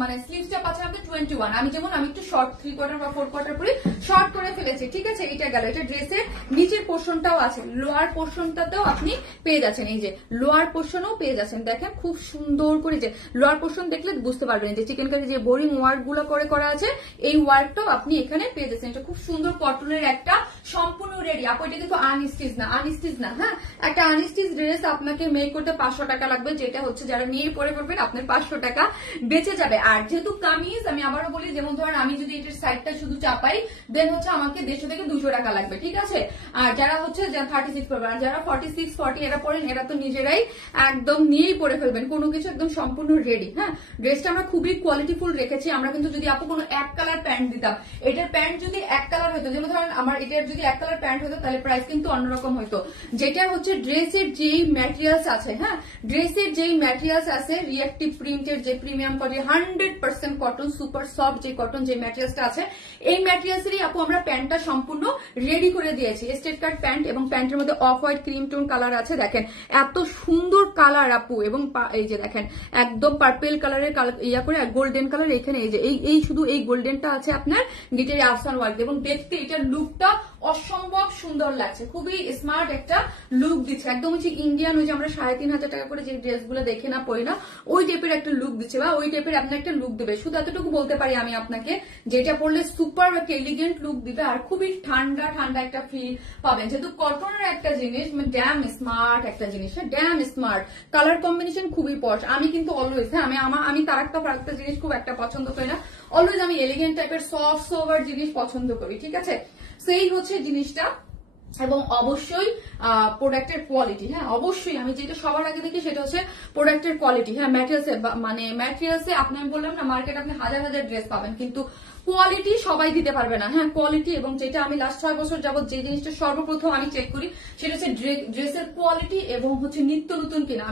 মানে স্লিভসটা পাচ্ছেন আপনি 21। আমি যেমন আমি একটু শর্ট 3/4 বা 4/4 করে শর্ট করে ফেলেছি, ঠিক আছে। এটা গেল, এটা ড্রেসের নিচের পোর্শনটাও আছে, লোয়ার পোর্শনটাতেও আপনি পেয়ে যাচ্ছেন, এই যে লোয়ার পোর্শনও পেয়ে যাচ্ছেন। দেখেন খুব সুন্দর করে যে লোয়ার পোর্শন দেখলে বুঝতে পারবেন যে চিকেন কারি যে বোরিং ওয়ার্ক গুলো করে করা আছে, এই ওয়ার্কটাও আপনি এখানে পেয়ে যাচ্ছেন। এটা খুব সুন্দর কটনের একটা সম্পূর্ণ রেডি আপু, এটা কিন্তু আনস্টিচ না, হ্যাঁ একটা আনস্টিচ ড্রেস আপনাকে মেক করতে 500 টাকা লাগবে, যেটা হচ্ছে যারা নিয়ে পরে করবেন আপনার 500 টাকা বেঁচে যাবে। আর যেহেতু কামিজ, আমি আবারও বলি, যেমন ধরেন আমি যদি এটার সাইডটা শুধু চাপাই দেন হচ্ছে আমাকে 150 থেকে 200 টাকা লাগবে, ঠিক আছে। আর যারা হচ্ছে 36 পড়বেন, আর যারা 46 40 এরা পড়েন, এরা তো নিজেরাই একদম নিয়েই পরে ফেলবেন, কোনো কিছু একদম সম্পূর্ণ রেডি। হ্যাঁ ড্রেসটা আমরা খুবই কোয়ালিটিফুল রেখেছি। আমরা কিন্তু যদি আপু কোনো এক কালার প্যান্ট দিতাম, এটার প্যান্ট যদি এক কালার হতো, যেমন ধরেন আমার এটার যদি এক কালার প্যান্ট হতো তাহলে প্রাইস কিন্তু অন্যরকম হতো। যেটা হচ্ছে ড্রেসের যেই ম্যাটেরিয়ালস আছে, হ্যাঁ ড্রেসের যেই ম্যাটেরিয়ালস আছে, রিঅ্যাক্টিভ প্রিন্টের যে premium quality 100% cotton, super soft যে কটন যে ম্যাটেরিয়ালসটা আছে, এই ম্যাটেরিয়ালসেরই আপু আমরা প্যান্টটা সম্পূর্ণ রেডি করে দিয়েছি। স্ট্রেট কাট প্যান্ট এবং প্যান্টের মধ্যে off white cream tone colour আছে, দেখেন এত সুন্দর কালার আপু। এবং এই যে দেখেন একদম পার্পেল কালারের ইয়া করে গোল্ডেন কালার, এখানে এই যে এই শুধু এই গোল্ডেনটা আছে আপনার গিটারে আফসান ওয়ার্ক, এবং দেখতে এটার লুকটা অসম্ভব সুন্দর লাগছে, খুবই স্মার্ট একটা লুক দিচ্ছে, একদম হচ্ছে ইন্ডিয়ান, ওই যে আমরা 3,500 টাকা করে যে ড্রেসগুলো দেখে না পড়ি না, ওই টাইপের একটা লুক দিচ্ছে, বা ওই টাইপের আপনার একটা লুক দেবে। শুধু এতটুকু বলতে পারি আমি আপনাকে, যেটা পড়লে সুপার একটা এলিগেন্ট লুক দিবে, আর খুবই ঠান্ডা ঠান্ডা একটা ফিল পাবেন, যেহেতু কটনের একটা জিনিস, ড্যাম স্মার্ট একটা জিনিস, ড্যাম স্মার্ট কালার কম্বিনেশন খুবই পশ। আমি কিন্তু অলওয়েজ, হ্যাঁ আমি তারাক্তা জিনিস খুব একটা পছন্দ করি না, অলওয়েজ আমি এলিগেন্ট টাইপের সফট সোভার জিনিস পছন্দ করি, ঠিক আছে। সেই হচ্ছে জিনিসটা। এবং অবশ্যই প্রোডাক্টের কোয়ালিটি, হ্যাঁ অবশ্যই আমি যেটা সবার আগে দেখি সেটা হচ্ছে প্রোডাক্টের কোয়ালিটি। হ্যাঁ ম্যাটেরিয়ালসে, মানে ম্যাটেরিয়ালসে আপনি, আমি বললাম না মার্কেট আপনি হাজার হাজার ড্রেস পাবেন, কিন্তু কোয়ালিটি সবাই দিতে পারবে না, হ্যাঁ কোয়ালিটি। এবং যেটা আমি লাস্ট 6 বছর যাবত যে জিনিসটা সর্বপ্রথম আমি চেক করি সেটা হচ্ছে ড্রেসের কোয়ালিটি এবং হচ্ছে নিত্য নতুন কিনা।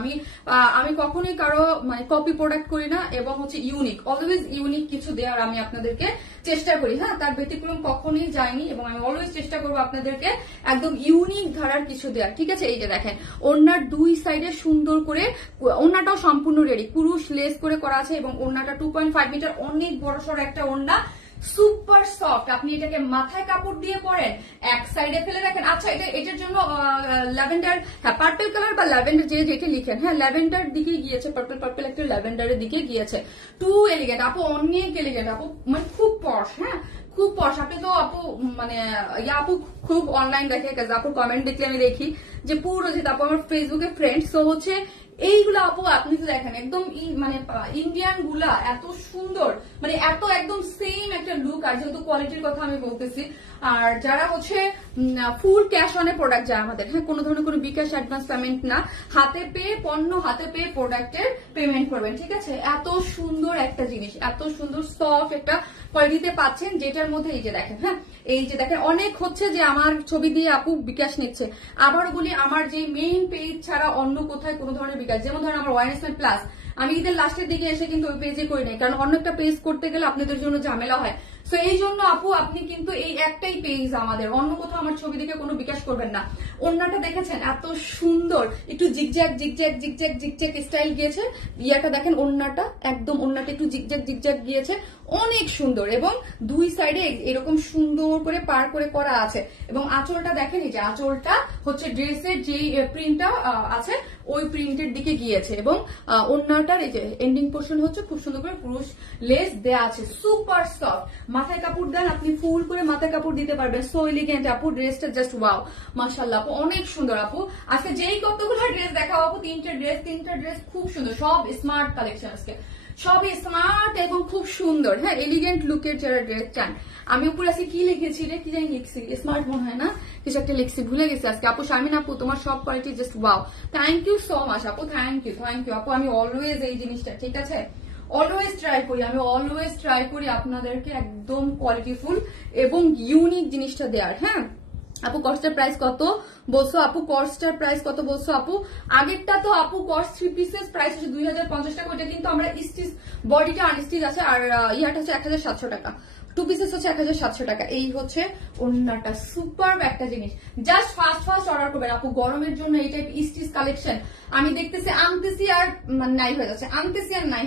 আমি কখনোই কারো মানে কপি প্রোডাক্ট করি না, এবং হচ্ছে ইউনিক, অলওয়েজ ইউনিক কিছু দেওয়ার আমি আপনাদেরকে চেষ্টা করি, হ্যাঁ তার ব্যতিক্রম কখনোই যায়নি। এবং আমি অলওয়েজ চেষ্টা করবো আপনাদেরকে একদম ইউনিক ধারার কিছু দেওয়ার, ঠিক আছে। এই যে দেখেন ওড়নার 2 সাইডে সুন্দর করে, ওড়নাটাও সম্পূর্ণ রেডি, কুরুশ লেস করে করা আছে, এবং ওড়নাটা 2.5 মিটার, অনেক বড় সড়ো একটা ওড়না, সুপার সফট। আপনি এটাকে মাথায় কাপড় দিয়ে পরেন, এক সাইডে ফেলে রাখেন। আচ্ছা এটার জন্য ল্যাভেন্ডার, হ্যাঁ পার্পল কালার বা ল্যাভেন্ডার যে যেটা লিখেন, হ্যাঁ ল্যাভেন্ডার দিকে গিয়েছে, পার্পল একটা ল্যাভেন্ডারের দিকে গিয়েছে। টু এলিগেন্ট আপু, অনেক এলিগেন্ট আপু, মানে খুব পশ, হ্যাঁ খুব পশ। আপনি তো আপু মানে আপু খুব অনলাইন দেখে, আপুর কমেন্ট দেখলে আমি দেখি যে পুরো যেটা আপু আমার ফেসবুকে ফ্রেন্ড, সো হচ্ছে এইগুলা আপু আপনি তো দেখেন একদম মানে ইন্ডিয়ান গুলা এত সুন্দর, মানে এত একদম সেম একটা লুক। আর যেহেতু কোয়ালিটির কথা আমি বলতেছি, আর যারা হচ্ছে ফুল ক্যাশ অনে প্রোডাক্ট যায় আমাদের, হ্যাঁ কোনো ধরনের কোনো বিকাশ অ্যাডভান্স পেমেন্ট না, হাতে পেয়ে পণ্য হাতে পেয়ে প্রোডাক্টের পেমেন্ট করবেন, ঠিক আছে। এত সুন্দর একটা জিনিস, এত সুন্দর সফট একটা কোয়ালিটিতে পাচ্ছেন, যেটার মধ্যে এই যে দেখেন, হ্যাঁ এই যে দেখেন অনেক হচ্ছে যে আমার ছবি দিয়ে আপু বিকাশ নিচ্ছে। আবারও বলি, আমার যে মেইন পেজ ছাড়া অন্য কোথায় কোনো ধরনের বিকাশ, যেমন ধরেন আমার ওয়াইনেসমেন্ট প্লাস, আমি ঈদের লাস্টের দিকে এসে কিন্তু ওই পেজে করি নাই, কারণ অন্য একটা পেজ করতে গেলে আপনাদের জন্য ঝামেলা হয়। তো এই জন্য আপু আপনি কিন্তু এই একটাই পেজ আমাদের, অন্য কোথাও আমার ছবি দেখে কোনো বিকাশ করবেন না। ওড়নাটা দেখেছেন এত সুন্দর, একটু zigzag zigzag zigzag zigzag style গিয়েছে, ইয়াটা দেখেন ওড়নাটা একদম, ওড়নাটা একটু জিগজ্যাগ জিগজ্যাগ গিয়েছে, অনেক সুন্দর। এবং 2 সাইডে এরকম সুন্দর করে পার করে করা আছে। এবং আঁচলটা দেখেন, এই যে আঁচলটা হচ্ছে ড্রেসের যে প্রিন্টটা আছে ওই প্রিন্টের দিকে গিয়েছে, এবং ওড়নাটার এই যে এন্ডিং পোর্শন হচ্ছে খুব সুন্দর করে পুরুষ লেস দেয়া আছে, সুপার সফট। মাথায় কাপড় দেন আপনি, ফুল করে মাথায় কাপড় দিতে পারবেন, সো এলিগেন্ট আপু, ড্রেসটা জাস্ট ওয়াও, মাশাআল্লাহ আপু অনেক সুন্দর আপু। আজকে যেই কতগুলো ড্রেস দেখাবো আপু, 3টা ড্রেস খুব সুন্দর, সব স্মার্ট কালেকশন, আজকে সবই স্মার্ট এবং খুব সুন্দর, হ্যাঁ এলিগেন্ট লুকের যারা ড্রেস চান। আমি উপরে আজকে কি লিখেছি রে, কি জানি লিখছি, স্মার্ট মনে হয় না, কিছু একটা লিখছি, ভুলে গেছি আজকে। আপু শারমিন আপু তোমার সব quality just wow, thank you so much আপু, থ্যাংক ইউ আপু। আমি অলওয়েজ এই জিনিসটা, ঠিক আছে, অলওয়েজ ট্রাই করি আপনাদেরকে একদম কোয়ালিটিফুল এবং ইউনিক জিনিসটা দেওয়ার, হ্যাঁ। আপু কস্টের প্রাইস কত বলছো আপু, কস্টের প্রাইস কত বলছো আপু? আগেরটা তো আপু কস্ট 3 পিসেস প্রাইস হচ্ছে 2050 টাকা, ওইটা কিন্তু আমরা স্টিচ বডিটা আনস্টিচ আছে, আর ইয়াটা হচ্ছে 1700 টাকা, 2 পিসেস হচ্ছে 1700 টাকা। এই হচ্ছে ওড়নাটা, সুপার একটা জিনিস, জাস্ট ফাস্ট অর্ডার করবেন আপু, গরমের জন্য এই টাইপ স্টিচ কালেকশন আমি দেখতেছি আনতেছি আর নাই হয়ে যাচ্ছে, আনতেছি আর নাই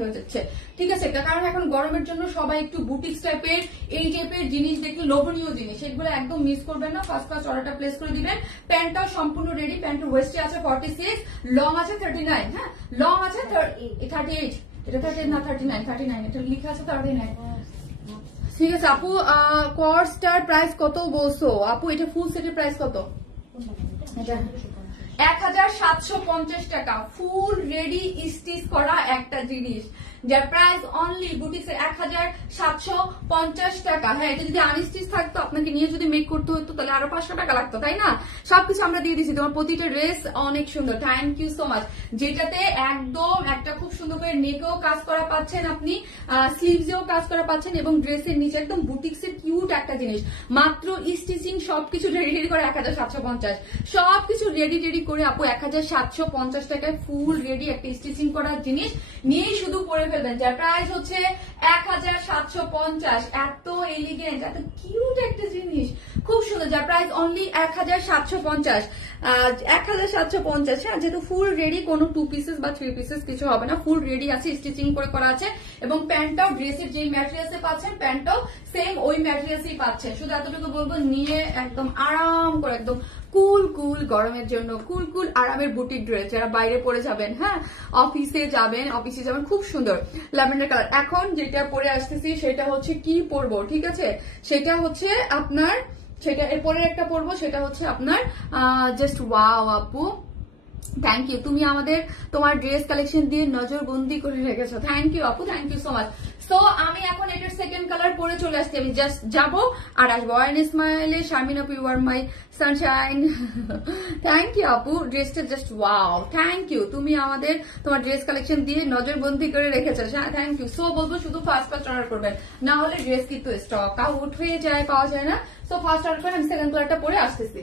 হয়ে যাচ্ছে, ঠিক আছে। কারণ এখন গরমের জন্য সবাই একটু বুটিক্স টাইপের এই টাইপের জিনিস দেখলে লোভনীয় জিনিস, এগুলো একদম মিস করবেন না, ফার্স্ট অর্ডারটা প্লেস করে দিবেন। প্যান্টটাও সম্পূর্ণ রেডি, প্যান্টের ওয়েস্টে আছে 46, লং আছে 39, হ্যাঁ লং আছে 38, এটা 38 না 39, এটা লিখা আছে 39, ঠিক আছে আপু। কস্টার প্রাইস কত বলছো আপু? এটা ফুল সেটের প্রাইস কত? এটা 1750 টাকা, ফুল রেডি স্টিচ করা একটা জিনিস, যার প্রাইস অনলি বুটিক্স 1750 টাকা। হ্যাঁ এটা যদি আনস্টিচ থাকতো, আপনাকে নিয়ে যদি মেক করতে হতো তাহলে আরো 500 টাকা লাগতো, তাই না? সবকিছু আমরা দিয়ে দিচ্ছি, তোমার প্রতিটা ড্রেস অনেক সুন্দর, থ্যাংক ইউ সো মাচ। যেটাতে একদম একটা খুব সুন্দর করে নেকেও কাজ করা পাচ্ছেন আপনি, স্লিভসেও কাজ করা পাচ্ছেন, এবং ড্রেসের নিচে একদম বুটিক্সের কিউট একটা জিনিস, মাত্র স্টিচিং সবকিছু রেডি করে 1750, সবকিছু রেডি করে আপু 1750 টাকায় ফুল রেডি একটা স্টিচিং করার জিনিস নিয়ে শুধু পরে ফেলবেন, যার প্রাইস হচ্ছে 1750। এত এলিগেন্ট, এত কিউট একটা জিনিস, খুব সুন্দর, যার প্রাইস অনলি 1750, 1750। হ্যাঁ যেহেতু ফুল রেডি, কোনো 2 পিসেস বা 3 পিসেস কিছু হবে না, ফুল রেডি আছে, স্টিচিং করে করা আছে, এবং প্যান্টটাও ড্রেসের যেই ম্যাটেরিয়ালসে পাচ্ছেন প্যান্টটাও সেম ওই ম্যাটেরিয়ালসই পাচ্ছেন। শুধু এতটুকু বলবো, নিয়ে একদম আরাম করে, একদম কুল গরমের জন্য কুল আরামের বুটিক ড্রেস, যারা বাইরে পরে যাবেন, হ্যাঁ অফিসে যাবেন, খুব সুন্দর ল্যাভেন্ডার কালার। এখন যেটা পরে আসতেছি সেটা হচ্ছে কি পরবো, ঠিক আছে, সেটা হচ্ছে আপনার, সেটা এরপরে একটা পরবো, সেটা হচ্ছে আপনার জাস্ট ওয়াও আপু, থ্যাংক ইউ, তুমি আমাদের তোমার ড্রেস কালেকশন দিয়ে নজরবন্দি করে রেখেছো। থ্যাংক ইউ আপু, thank you so much. So আমি এখন এটার সেকেন্ড কালার পরে চলে আসছি, আমি জাস্ট যাবো আর আসবো। ওয়ারেন স্মাইলে শারমিন আপু, you are my sunshine. Thank you আপু, ড্রেসটা জাস্ট ওয়াও। থ্যাংক ইউ, তুমি আমাদের তোমার ড্রেস কালেকশন দিয়ে নজরবন্দি করে রেখেছো। Thank you. সো বলবো শুধু ফার্স্ট অর্ডার করবেন, না হলে ড্রেস কিন্তু স্টক আউট হয়ে যায়, পাওয়া যায় না। সো ফার্স্ট অর্ডার করে আমি সেকেন্ড কালারটা পরে আসতেছি।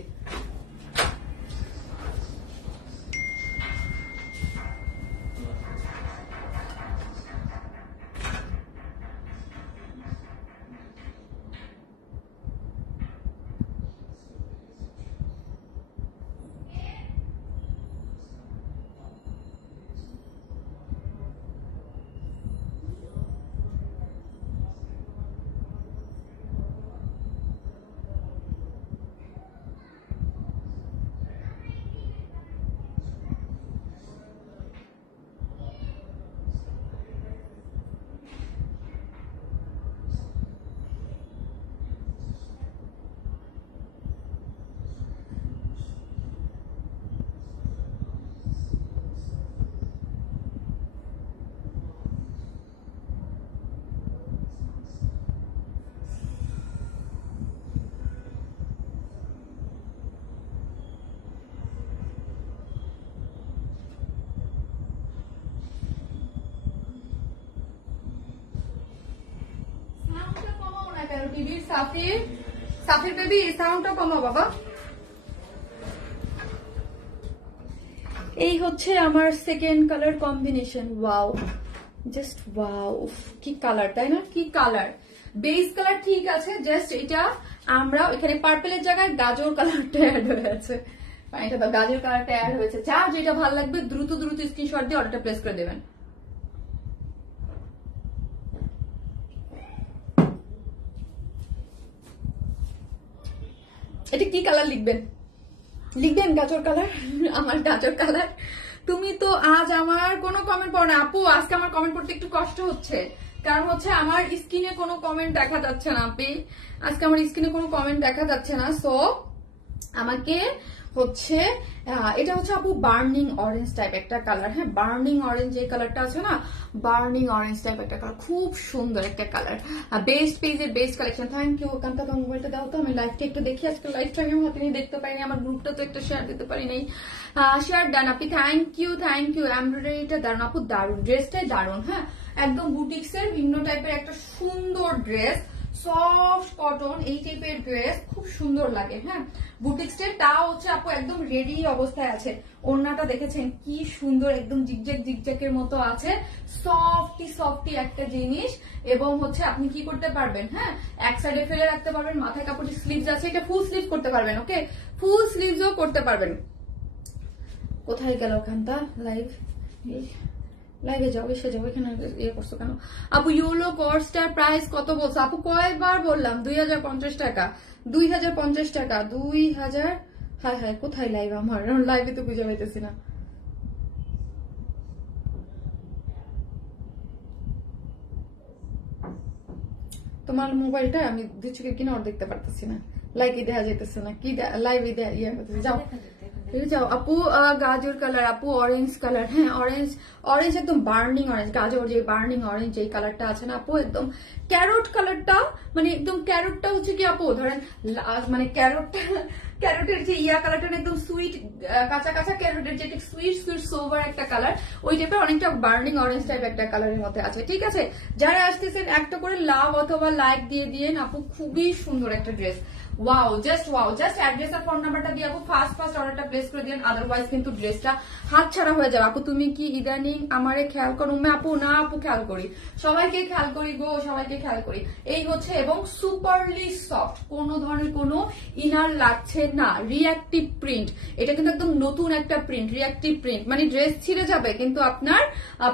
সাফির বেবি সাউন্ডটা কমাও বাবা। এই হচ্ছে আমার second colour combination. Wow, just wow, কি কালার তাই না? কি কালার, বেস কালার ঠিক আছে, জাস্ট এটা আমরা এখানে পার্পেলের জায়গায় গাজর কালারটা অ্যাড হয়েছে, এটা বা গাজর কালারটা অ্যাড হয়েছে। যার যেটা ভালো লাগবে দ্রুত দ্রুত স্ক্রিনশট দিয়ে অর্ডারটা প্লেস করে দেবেন। এটা কি কালার লিখবেন? লিখবেন গাজর কালার। আমার গাজর কালার। তুমি তো আজ আমার কোনো কমেন্ট পড়ো না আপু, আজকে আমার কমেন্ট পড়তে একটু কষ্ট হচ্ছে, কারণ হচ্ছে আমার স্ক্রিনে কোনো কমেন্ট দেখা যাচ্ছে না আপি, আজকে আমার স্ক্রিনে কোনো কমেন্ট দেখা যাচ্ছে না। সো আমাকে হচ্ছে এটা হচ্ছে আপু বার্নিং অরেঞ্জ টাইপ একটা কালার। হ্যাঁ, বার্নিং অরেঞ্জ যে কালারটা আছে না, বার্নিং অরেঞ্জ টাইপ একটা কালার, খুব সুন্দর একটা কালার। বেস্ট পেজের best collection. Thank you Kanta, তোমার মোবাইলটা দাও তো, আমি লাইভটা একটু দেখি। আজকে লাইভটা আমি হাতে নিয়ে দেখতে পাইনি, আমার গ্রুপটা তো একটা শেয়ার দিতে পারি নাই। শেয়ার ডান আপনি, থ্যাংক ইউ থ্যাংক ইউ। এমব্রয়ডারিটা দারুন আপু, দারুন, ড্রেসটাই দারুন। হ্যাঁ, একদম বুটিক্স এর ভিন্ন টাইপের একটা সুন্দর ড্রেস, সফট কটন এই টাইপের ড্রেস, খুব সুন্দর লাগে। হ্যাঁ, বুটিক্সের তাও হচ্ছে আপু একদম রেডি অবস্থায় আছে। ওড়নাটা দেখেছেন কি সুন্দর, একদম জিগজ্যাগ জিগজ্যাগের মতো আছে, সফটি সফটি একটা জিনিস। এবং হচ্ছে আপনি কি করতে পারবেন, হ্যাঁ, এক সাইডে ফেলে রাখতে পারবেন, মাথায় কাপড়ের স্লিভস আছে, এটা ফুল স্লিভ করতে পারবেন। ওকে, ফুল স্লিভসও করতে পারবেন। কোথায় গেল ওখানটা লাইভ? লাইভে যাও, এসে যাও, এখানে ইয়ে করছো কেন আপু? ইউলো কোর্সটার প্রাইস কত বলছো আপু? কয়েকবার বললাম 2050 টাকা, 2050 টাকা, 2000। হায় হায়, কোথায় লাইভ আমার? লাইভে তো বুঝে পাইতেছি না। তোমার মোবাইলটা আমি দুই চোখে কিনে আর দেখতে পারতেছি না, লাইভে দেখা যেতেছে না, কি লাইভে ইয়ে করতেছি। যাও যাও আপু, গাজর কালার আপু, অরেঞ্জ কালার। হ্যাঁ, অরেঞ্জ, অরেঞ্জ একদম বার্নিং অরেঞ্জ, গাজর যে বার্নিং অরেঞ্জ যে কালারটা আছে না আপু, একদম ক্যারট কালারটা, মানে একদম ক্যারটটা হচ্ছে কি আপু, ধরেন মানে ক্যারটটা, ক্যারটের যে ইয়া কালারটা একদম সুইট, কাঁচা কাঁচা ক্যারটের যে সুইট সুইট সোভার একটা কালার, ওই টাইপের অনেকটা বার্নিং অরেঞ্জ টাইপ একটা কালারের মধ্যে আছে। ঠিক আছে, যারা আসতেছেন একটা করে লাভ অথবা লাইক দিয়ে দিয়ে আপু, খুবই সুন্দর একটা dress. Wow, just wow, just address আর ফোন নাম্বারটা দিয়ে আপু ফার্স্ট অর্ডারটা প্লেস করে দিন, আদারওয়াইজ কিন্তু ড্রেসটা হাতছাড়া হয়ে যাবে। আপু তুমি কি ইদানিং আমারে খেয়াল করো? আপু না আপু, খেয়াল করি, সবাইকে খেয়াল করি গো, সবাইকে খেয়াল করি। এই হচ্ছে, এবং সুপারলি সফট, কোনো ধরনের কোনো ইনার লাগছে না, রিঅ্যাক্টিভ প্রিন্ট, এটা কিন্তু একদম নতুন একটা প্রিন্ট, রিঅ্যাক্টিভ প্রিন্ট, মানে ড্রেস ছিঁড়ে যাবে কিন্তু আপনার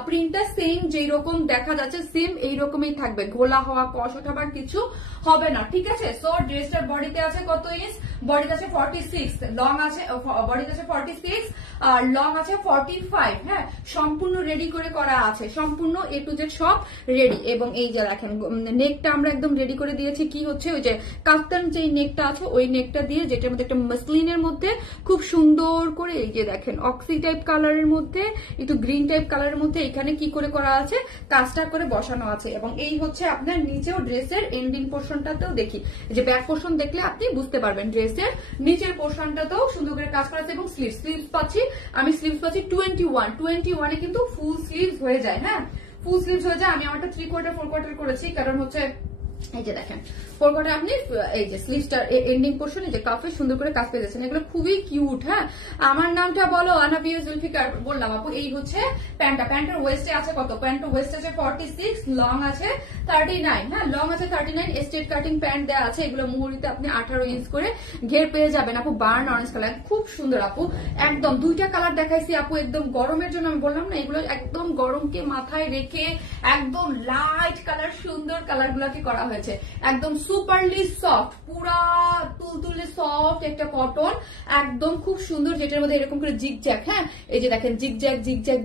প্রিন্টটা সেম যেই রকম দেখা যাচ্ছে সেম এইরকমই থাকবে, ঘোলা হওয়া, কষ ওঠা বা কিছু হবে না। ঠিক আছে, সো ড্রেসটার বডিতে বডিতে আছে কত ইঞ্চ, বডিতে আছে 46, লং আছে বডিতে আছে 46 আর লং আছে 45। হ্যাঁ, সম্পূর্ণ রেডি করে করা আছে, সম্পূর্ণ A to Z সব রেডি। এবং এই যে দেখেন নেকটা আমরা একদম রেডি করে দিয়েছি, কি হচ্ছে ওই যে কাফতান যে নেকটা আছে ওই নেকটা দিয়ে, যেটার মধ্যে একটা মাসলিনের মধ্যে খুব সুন্দর করে এই যে দেখেন অক্সি টাইপ কালারের মধ্যে একটু গ্রিন টাইপ কালারের মধ্যে এখানে কি করে করা আছে, কাজটা করে বসানো আছে। এবং এই হচ্ছে আপনার নিচেও ড্রেসের এন্ডিং পোর্শনটাতেও দেখি, যে ব্যাক পোর্শন দেখলে আপনি বুঝতে পারবেন ড্রেসের নিচের পোর্শনটাতেও সুন্দর করে কাজ করা আছে। এবং স্লিভস পাচ্ছি আমি, স্লিভস পাচ্ছি 21 এ কিন্তু ফুল স্লিভস হয়ে যায়। হ্যাঁ, ফুল স্লিভস হয়ে যায়। আমি আমারটা 3/4 4/4 করেছি, কারণ হচ্ছে এই যে দেখেন 4/4 আপনি এই যে স্লিভসটার এন্ডিং পোর্শনে যে কাফে সুন্দর করে কাজ পেয়ে যাচ্ছেন, এগুলো খুবই কিউট। হ্যাঁ, আমার নামটা বলো আনাবিয়া জুলফিকার বললাম আপু। এই হচ্ছে প্যান্টটা, প্যান্টের ওয়েস্টে আছে কত, প্যান্টের ওয়েস্ট আছে 46, লং আছে 39। হ্যাঁ, লং আছে 39, স্ট্রেট কাটিং প্যান্ট দেওয়া আছে। এগুলো মুহুরিতে আপনি 18 ইঞ্চ করে ঘের পেয়ে যাবেন আপু। বার্ন অরেঞ্জ কালার, খুব সুন্দর আপু। একদম দুইটা কালার দেখাইছি আপু, একদম গরমের জন্য আমি বললাম না, এগুলো একদম গরমকে মাথায় রেখে একদম লাইট কালার সুন্দর কালার গুলাকে করা হয়েছে, একদম সুপারলি সফট, পুরা তুলতুলে সফট একটা কটন, একদম খুব সুন্দর, যেটার মধ্যে এরকম করে জিগজ্যাগ। হ্যাঁ, এই যে দেখেন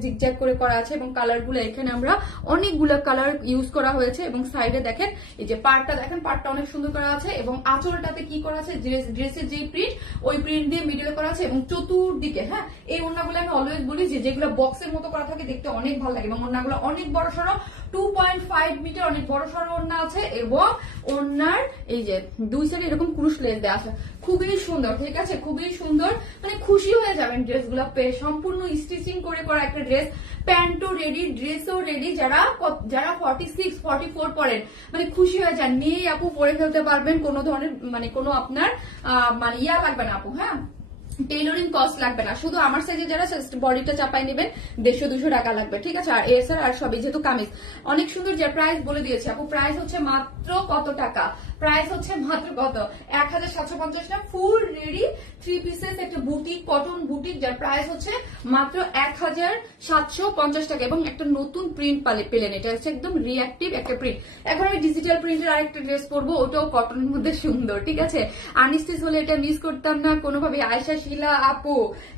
জিগজ্যাগ করে করা আছে। এবং কালার গুলো এখানে আমরা অনেকগুলো কালার ইউজ করা হয়েছে। এবং সাইডে দেখেন এই যে পার্টটা দেখেন, পার্টটা অনেক সুন্দর করা আছে। এবং আঁচলটাতে কি করা আছে, ড্রেসের যে প্রিন্ট ওই প্রিন্ট দিয়ে মিডলে করা আছে। এবং চতুর্দিকে হ্যাঁ, এই ওড়নাগুলো আমি অলওয়েজ বলি যে যেগুলো বক্সের মতো করা থাকে দেখতে অনেক ভালো লাগে। এবং ওড়নাগুলো অনেক বড় সড়ো, 2.5 মিটার অনেক বড় সড়ো ওড়না আছে। এবং ওড়নার এই যে দুই সাইডে এরকম ক্রুশ লেস দেওয়া আছে, খুবই সুন্দর। ঠিক আছে, খুবই সুন্দর, মানে খুশি হয়ে যাবেন ড্রেসগুলো পেয়ে। সম্পূর্ণ স্টিচিং করে করা একটা ড্রেস, প্যান্টও রেডি, ড্রেসও রেডি। যারা 46 44 পরেন মানে খুশি হয়ে যান, নিয়ে আপু পরে ফেলতে পারবেন, কোনো ধরনের মানে কোনো আপনার মানে ইয়া লাগবে না আপু। হ্যাঁ, টেইলরিং কস্ট লাগবে না, শুধু আমার সাইজে যারা বডিটা চাপাই নেবেন 150-200 টাকা লাগবে। ঠিক আছে, আর এসআর আর সবই যেহেতু কামিজ অনেক সুন্দর। যে প্রাইস বলে দিয়েছে আপু, প্রাইস হচ্ছে মাত্র কত টাকা, প্রাইস হচ্ছে মাত্র কত 1750 টাকা। ফুল রেডি 3 পিসেস একটা বুটিক, কটন বুটিক, যার প্রাইস হচ্ছে মাত্র 1750 টাকা। এবং একটা নতুন প্রিন্ট পেলেন, এটা হচ্ছে একদম রিঅ্যাক্টিভ একটা প্রিন্ট। এখন আমি ডিজিটাল প্রিন্টের আরেকটা ড্রেস পরবো, ওটাও কটনের মধ্যে সুন্দর। ঠিক আছে, আনস্টিচ হলে এটা মিস করতাম না কোনোভাবে। আয়শা শিলা আপু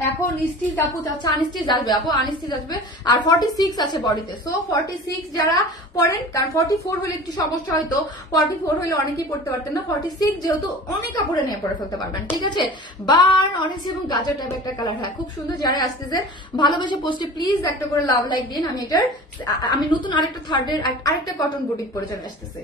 এখন স্টিচ আপু চাচ্ছে, আনস্টিচ আসবে আপু, আনস্টিচ আসবে। আর 46 আছে বডিতে, সো 46 যারা পরেন, কারণ 44 হলে একটু সমস্যা হয়তো, 44 হলে অনেকেই পড়তে পারতেন না, 46 যেহেতু অনেক কাপড়ে নিয়ে পরে ফেলতে পারবেন। ঠিক আছে, বার্ন অরেঞ্জ এবং গাজর টাইপের একটা কালার। হ্যাঁ, খুব সুন্দর। যারা আসতেছে ভালোবেসে পোস্টে প্লিজ একটা করে লাভ লাইক দিন। আমি নতুন আরেকটা থার্ডের আরেকটা কটন বুটিক পরে চলে আসতেছে।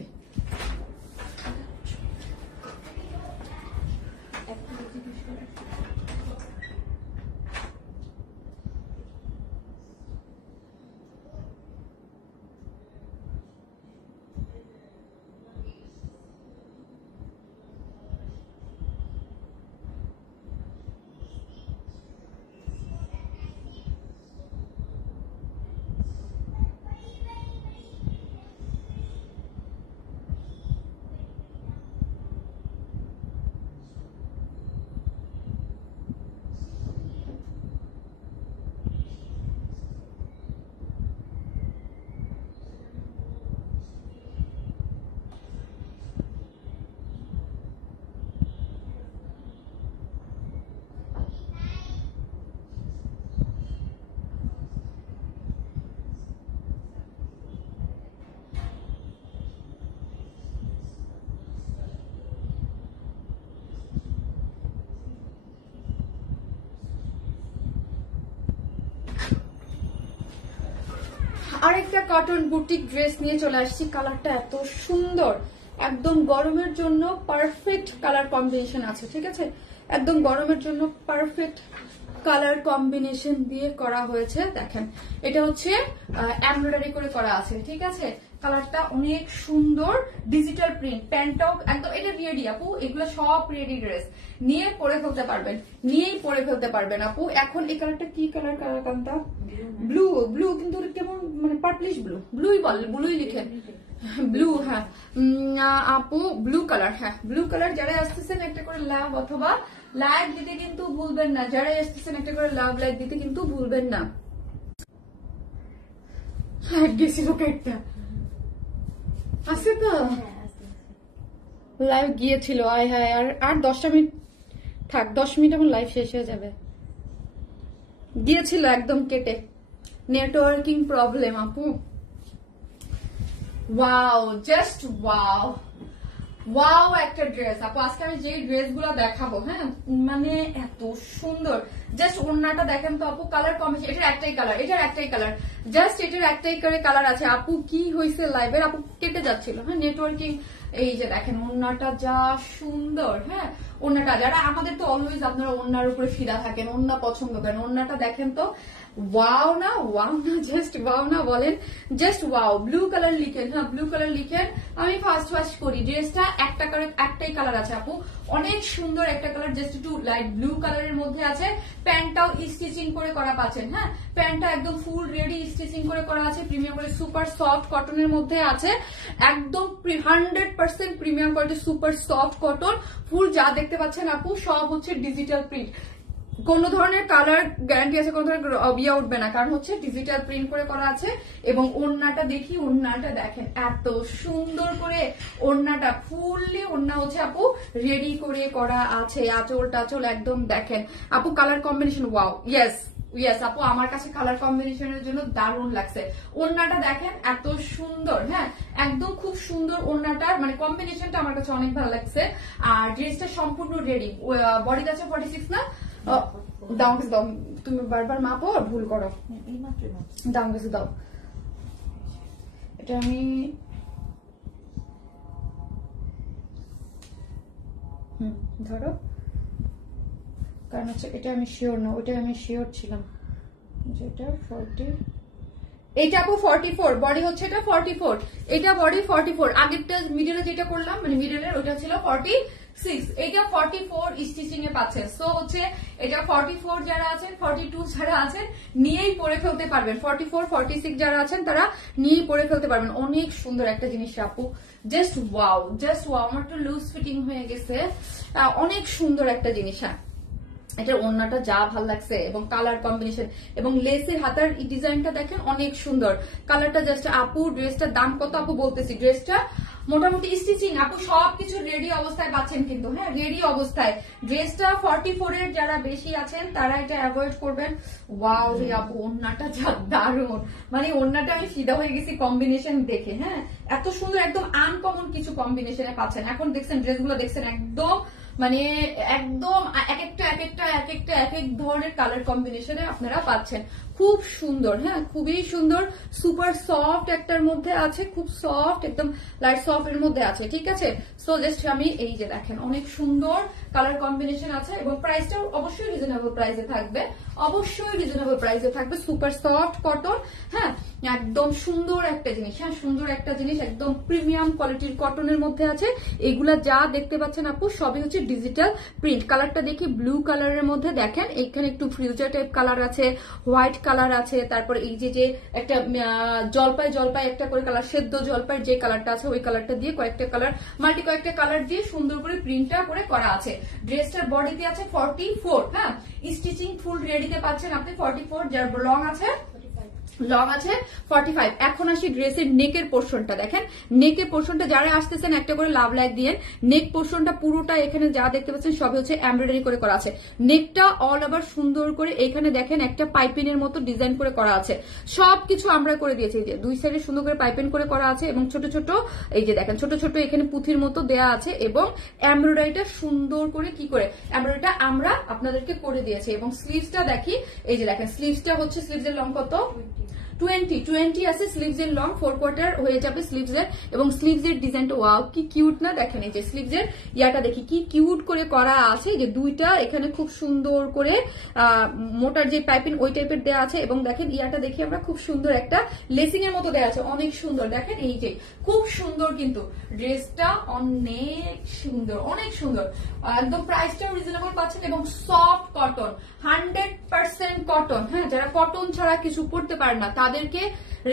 আরেকটা কটন বুটিক ড্রেস নিয়ে চলে আসছি। কালারটা এত সুন্দর, একদম গরমের জন্য পারফেক্ট কালার কম্বিনেশন আছে। ঠিক আছে, একদম গরমের জন্য পারফেক্ট কালার কম্বিনেশন দিয়ে করা হয়েছে। দেখেন এটা হচ্ছে এমব্রয়ডারি করে করা আছে। ঠিক আছে, কালারটা অনেক সুন্দর, ডিজিটাল প্রিন্ট, প্যান্টটাও একদম এটা রেডি আপু। এগুলো সব রেডি ড্রেস, নিয়ে পরে ফেলতে পারবেন, নিয়েই পরে ফেলতে পারবেন আপু। এখন এই কালারটা কি কালার, কালারটা ব্লু, ব্লু কিন্তু কেমন মানে পার্পলিশ ব্লু, ব্লুই বল, ব্লুই লিখেন ব্লু। হ্যাঁ আপু ব্লু কালার, হ্যাঁ ব্লু কালার। যারা আসতেছেন একটা করে লাভ অথবা লাইক দিতে কিন্তু ভুলবেন না, যারা আসতেছেন একটা করে লাভ লাইক দিতে কিন্তু ভুলবেন না। গেছিল একটা আছে তো, লাইভ গিয়েছিল, আয় হায়, আর 10টা মিনিট থাক, 10 মিনিট এখন লাইভ শেষ হয়ে যাবে। গিয়েছিল একদম কেটে, নেটওয়ার্কিং প্রবলেম আপু। ওয়াও, জাস্ট ওয়াও, ওয়াও একটা ড্রেস আপু। আজকে আমি যে ড্রেস গুলো দেখাবো, হ্যাঁ, মানে এত সুন্দর। জাস্ট ওড়নাটা দেখেন তো আপু, কালার কম্বিনেশন, এটার একটাই কালার, এটার একটাই কালার, জাস্ট এটার একটাই করে কালার আছে আপু। কি হয়েছে লাইভের আপু, কেটে যাচ্ছিল, হ্যাঁ, নেটওয়ার্কিং। এই যে দেখেন ওড়নাটা যা সুন্দর, হ্যাঁ, ওড়নাটা যারা আমাদের তো অলওয়েজ আপনারা ওড়নার উপরে ফিদা থাকেন, ওড়না পছন্দ করেন, ওড়নাটা দেখেন তো, ওয়াও না, ওয়াও না, জাস্ট ওয়াও না বলেন, জাস্ট ওয়াও। ব্লু কালার লিখেন, হ্যাঁ, ব্লু কালার লিখেন। আমি ফার্স্ট করি, ড্রেসটা একটাই কালার আছে আপু, অনেক সুন্দর একটা কালার, জাস্ট একটু লাইট ব্লু কালারের মধ্যে আছে। প্যান্টটাও স্টিচিং করে করা পাচ্ছেন, হ্যাঁ, প্যান্টটা একদম ফুল রেডি স্টিচিং করে করা আছে, প্রিমিয়াম করে, সুপার সফট কটনের মধ্যে আছে, একদম 100% premium quality, super soft cotton. ফুল যা দেখতে পাচ্ছেন আপু সব হচ্ছে ডিজিটাল প্রিন্ট, কোন ধরনের কালার গ্যারান্টি আছে, কোন ধরনের বিয়া উঠবে না, কারণ হচ্ছে ডিজিটাল প্রিন্ট করে করা আছে। এবং ওড়নাটা দেখি, ওড়নাটা দেখেন এত সুন্দর করে, ওড়নাটা ফুললি ওড়না হচ্ছে আপু রেডি করে করা আছে, আঁচল টাচল একদম দেখেন আপু, colour combination wow, yes yes আপু, আমার কাছে কালার কম্বিনেশনের জন্য দারুণ লাগছে। ওড়নাটা দেখেন এত সুন্দর, হ্যাঁ, একদম খুব সুন্দর ওড়নাটার মানে কম্বিনেশনটা আমার কাছে অনেক ভালো লাগছে। আর ড্রেসটা সম্পূর্ণ রেডি, বডিতে আছে 46 না, দাও দাও, তুমি বারবার মাপো আর ভুল করো, দাও কিছু দাও। এটা আমি ধরো, কারণ হচ্ছে এটা আমি শিওর না, ওইটা আমি শিওর ছিলাম, যেটা 40, এটা আপু 44, বডি হচ্ছে এটা 44, এটা বডি 44, আগেরটা মিডলে যেটা করলাম মানে মিডলের ওইটা ছিল 46, এটা 44 স্টিচিং এ পাচ্ছেন। সো হচ্ছে এটা 44 যারা আছেন, 42 যারা আছেন নিয়েই পরে ফেলতে পারবেন, 44 46 যারা আছেন তারা নিয়েই পরে ফেলতে পারবেন। অনেক সুন্দর একটা জিনিস আপু, জাস্ট ওয়াও, জাস্ট ওয়াও। আমার তো লুজ ফিটিং হয়ে গেছে, অনেক সুন্দর একটা জিনিস। হ্যাঁ, এটা ওড়নাটা যা ভাল লাগছে, এবং কালার কম্বিনেশন এবং লেসের হাতার ডিজাইনটা দেখেন অনেক সুন্দর, কালারটা জাস্ট আপু। ড্রেসটার দাম কত আপু বলতেছি, ড্রেসটা মোটামুটি স্টিচিং আপু সবকিছু রেডি অবস্থায় পাচ্ছেন কিন্তু, হ্যাঁ, রেডি অবস্থায়। ড্রেসটা 44 এর যারা বেশি আছেন তারা এটা অ্যাভয়েড করবেন। ওয়াও রে আপু, ওড়নাটা যা দারুণ, মানে ওড়নাটা আমি ফিদা হয়ে গেছি কম্বিনেশন দেখে, হ্যাঁ, এত সুন্দর, একদম আনকমন কিছু কম্বিনেশনে পাচ্ছেন। এখন দেখছেন ড্রেসগুলো দেখছেন একদম মানে একদম এক এক ধরনের কালার কম্বিনেশনে আপনারা পাচ্ছেন, খুব সুন্দর, হ্যাঁ, খুবই সুন্দর, সুপার সফট একটার মধ্যে আছে, খুব সফট, একদম লাইট সফট এর মধ্যে আছে, ঠিক আছে। সো জাস্ট আমি এই যে দেখেন অনেক সুন্দর কালার কম্বিনেশন আছে, এবং প্রাইসটাও অবশ্যই রিজনেবল প্রাইসে থাকবে, অবশ্যই রিজনেবল প্রাইসে থাকবে, সুপার সফট কটন, হ্যাঁ, একদম সুন্দর একটা জিনিস, হ্যাঁ, সুন্দর একটা জিনিস, একদম প্রিমিয়াম কোয়ালিটির কটনের মধ্যে আছে। এগুলা যা দেখতে পাচ্ছেন আপু সবই হচ্ছে ডিজিটাল প্রিন্ট। কালারটা দেখি ব্লু কালারের মধ্যে দেখেন, এখানে একটু ফিউচার টাইপ কালার আছে, হোয়াইট কালার আছে, তারপর এই যে একটা জলপাই একটা করে কালার, সেদ্ধ জলপাই যে কালারটা আছে ওই কালারটা দিয়ে কয়েকটা কালার, কয়েকটা কালার দিয়ে সুন্দর করে প্রিন্টটা করে করা আছে। ড্রেসটার বডিতে আছে 44, হ্যাঁ, স্টিচিং ফুল রেডিতে পাচ্ছেন আপনি 44, যার লং আছে 45। এখন আসি ড্রেসের নেকের পোর্শনটা দেখেন, নেকের পোর্শনটা যারা আসতেছেন একটা করে লাভ লাইক দিয়ে, নেক পোর্শনটা পুরোটা এখানে যা দেখতে পাচ্ছেন সবই হচ্ছে এমব্রয়ডারি করে করা আছে। নেকটা অল ওভার সুন্দর করে এখানে দেখেন একটা পাইপিনের মতো ডিজাইন করে করা আছে, সবকিছু আমরা করে দিয়েছি, এই যে দুই সাইডে সুন্দর করে পাইপিং করে করা আছে, এবং ছোট ছোট এই যে দেখেন ছোট ছোট এখানে পুঁথির মতো দেয়া আছে, এবং এমব্রয়ডারিটা সুন্দর করে কি করে এমব্রয়ডারিটা আমরা আপনাদেরকে করে দিয়েছি। এবং স্লিভসটা দেখি, এই যে দেখেন স্লিভসটা হচ্ছে, স্লিভসের লং কত 20 আছে, স্লিভস এর লং 4 কোয়ার্টার হয়ে যাবে স্লিভস এর, এবং স্লিভস এর ডিজাইনটা ওয়াও কি কিউট না, দেখেন এই যে স্লিভস এর ইয়াটা দেখি কি কিউট করে করা আছে, যে দুইটা এখানে খুব সুন্দর করে মোটার যে পাইপিং ওই টাইপের দেওয়া আছে, এবং দেখেন ইয়াটা দেখি আমরা খুব সুন্দর একটা লেসিং এর মতো দেওয়া আছে, অনেক সুন্দর, দেখেন এই যে খুব সুন্দর, কিন্তু ড্রেসটা অনেক সুন্দর, অনেক সুন্দর, একদম প্রাইসটাও রিজনেবল পাচ্ছেন, এবং সফট কটন, 100% কটন, হ্যাঁ, যারা কটন ছাড়া কিছু পড়তে পারে না তাদেরকে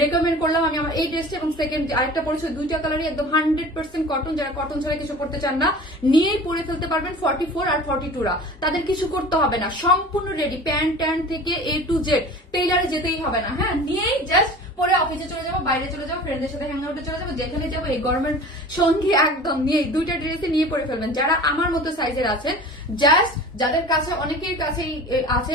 রেকমেন্ড করলাম আমি আমার এই ড্রেসটা, এবং সেকেন্ড আরেকটা পরেছে, দুইটা কালারই একদম 100% কটন, যারা কটন ছাড়া কিছু পড়তে চান না নিয়েই পরে ফেলতে পারবেন। 44 আর 42 রা তাদের কিছু করতে হবে না, সম্পূর্ণ রেডি, প্যান্ট ট্যান্ট থেকে A to Z, টেইলারে যেতেই হবে না, হ্যাঁ, নিয়েই জাস্ট পরে অফিসে চলে যাবো, বাইরে চলে যাবো, ফ্রেন্ডদের সাথে হ্যাং আউটে চলে যাবো, যেখানে যাবো এই গরমের সঙ্গে একদম নিয়ে দুইটা ড্রেসে নিয়ে পরে ফেলবেন। যারা আমার মতো সাইজের আছেন, জাস্ট যাদের কাছে অনেকের কাছেই আছে,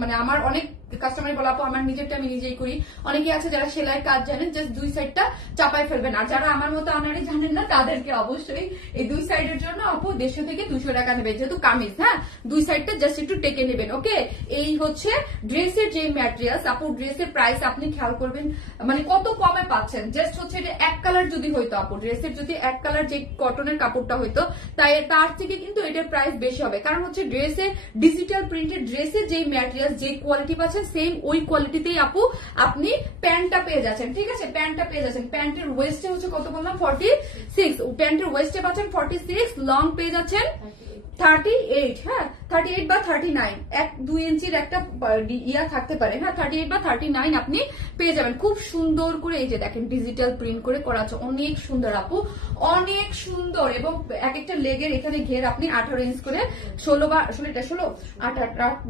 মানে আমার অনেক কাস্টমার বলা, আপু আমার নিজেরটা আমি নিজেই করি, অনেকে আছে যারা সেলাই কাজ জানেন, জাস্ট দুই সাইডটা চাপাই ফেলবেন। আর যারা আমার মতো আনারি জানেন না, তাদেরকে অবশ্যই এই দুই সাইডের জন্য আপু 150 থেকে 200 টাকা নেবে, যেহেতু কামিজ। হ্যাঁ, দুই সাইডটা জাস্ট একটু টেকে নেবেন। ওকে, এই হচ্ছে ড্রেসের যে ম্যাটেরিয়ালস। আপু ড্রেসের প্রাইস আপনি খেয়াল করবেন, মানে কত কমে পাচ্ছেন। জাস্ট হচ্ছে এটা এক কালার যদি হইতো আপু, ড্রেসের যদি এক কালার যে কটনের কাপড়টা হইতো, তাই তার থেকে কিন্তু এটার প্রাইস বেশি হবে। কারণ হচ্ছে ড্রেসের ডিজিটাল প্রিন্টেড ড্রেসের যে ম্যাটেরিয়ালস, যে কোয়ালিটি পাচ্ছেন, সেম ওই কোয়ালিটিতেই আপু আপনি প্যান্টটা পেয়ে যাচ্ছেন। ঠিক আছে, প্যান্টটা পেয়ে যাচ্ছেন। প্যান্টের ওয়েস্টে হচ্ছে কত বললাম, 46। প্যান্টের ওয়েস্টে পাচ্ছেন 46, লং পেয়ে যাচ্ছেন 38। হ্যাঁ, 38 বা 39, 1-2 ইঞ্চির একটা ইয়া থাকতে পারে। হ্যাঁ, 38 বা 39 আপনি পেয়ে যাবেন। খুব সুন্দর করে এই যে দেখেন ডিজিটাল প্রিন্ট করে করা আছে, অনেক সুন্দর আপু, অনেক সুন্দর। এবং এক একটা লেগের এখানে ঘের আপনি 18 ইঞ্চ করে 16 বা 18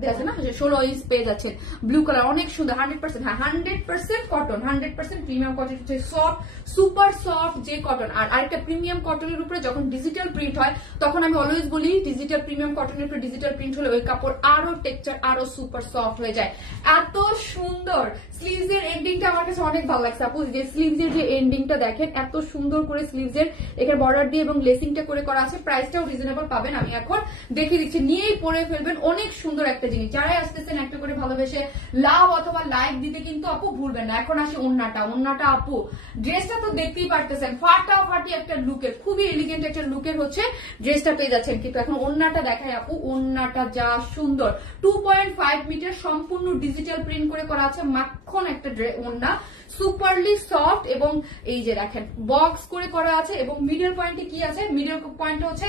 দেওয়া আছে না, 16 ইঞ্চ পেয়ে যাচ্ছেন। ব্লু কালার, অনেক সুন্দর, 100%। হ্যাঁ, 100% cotton, 100% premium cotton, soft, super soft যে কটন। আর আরেকটা প্রিমিয়াম কটনের উপরে যখন ডিজিটাল প্রিন্ট হয়, তখন আমি অলওয়েজ বলি ডিজিটাল প্রিমিয়াম কটনের উপরে ডিজিটাল প্রিন্ট হলে ওই কাপড় আরো টেক্সচার আরো সুপার সফট হয়ে যায়। এত সুন্দর স্লিভস এর এন্ডিংটা আমার কাছে অনেক ভালো লাগছে আপু। যে স্লিভস এর যে এন্ডিংটা দেখেন, এত সুন্দর করে স্লিভস এর এখানে বর্ডার দিয়ে এবং লেসিংটা করে করা আছে। প্রাইসটাও রিজনেবল পাবেন, আমি এখন দেখিয়ে দিচ্ছি, নিয়েই পরে ফেলবেন। অনেক সুন্দর একটা জিনিস। যারাই আসতেছেন একটা করে ভালোবেসে লাভ অথবা লাইক দিতে কিন্তু আপু ভুলবেন না। এখন আসি ওন্নাটা। ওন্নাটা আপু ড্রেসটা তো দেখতেই পারতেছেন, ফাটাফাটি একটা লুকের, খুবই এলিগেন্ট একটা লুকের হচ্ছে ড্রেসটা পেয়ে যাচ্ছেন। কিন্তু এখন ওন্নাটা দেখায় আপু, ওন্নাটা যা সুন্দর, 2.5 মিটার সম্পূর্ণ ডিজিটাল প্রিন্ট করে করা আছে, মাখন একটা ওন্না, সুপারলি সফট। এবং এই যে দেখেন বক্স করে করা আছে। এবং মিডল পয়েন্টে কি আছে, মিডল পয়েন্টে হচ্ছে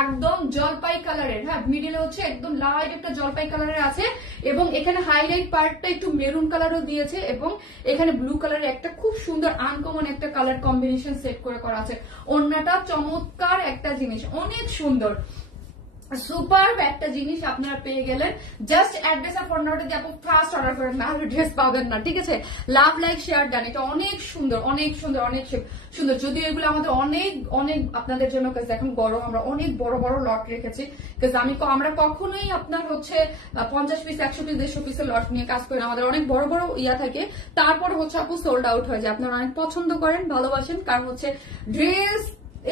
একদম জলপাই কালারের। হ্যাঁ, মিডলে হচ্ছে একদম লাইট একটা জলপাই কালারের আছে। এবং এখানে হাইলাইট পার্টটা একটু মেরুন কালারও দিয়েছে। এবং এখানে ব্লু কালারের একটা খুব সুন্দর আনকমন একটা কালার কম্বিনেশন সেট করে করা আছে। ওন্নাটা চমৎকার একটা জিনিস, অনেক সুন্দর, সুপার একটা জিনিস আপনারা পেয়ে গেলেন। জাস্ট অ্যাড্রেস আর ফোন নাম্বারটা দিয়ে আপনি ফার্স্ট অর্ডার করেন, না হলে ড্রেস পাবেন না। ঠিক আছে, লাভ লাইক শেয়ার ডান। এটা অনেক সুন্দর, অনেক সুন্দর, অনেক সুন্দর। যদিও এগুলো আমাদের অনেক অনেক আপনাদের জন্য, কাজ এখন গরম, আমরা অনেক বড় বড় লট রেখেছি। কাজ আমরা কখনোই আপনার হচ্ছে 50 পিস 100 পিস 150 পিসের লট নিয়ে কাজ করি না। আমাদের অনেক বড় বড় ইয়া থাকে, তারপর হচ্ছে আপু সোল্ড আউট হয়ে যায়। আপনারা অনেক পছন্দ করেন, ভালোবাসেন, কারণ হচ্ছে ড্রেস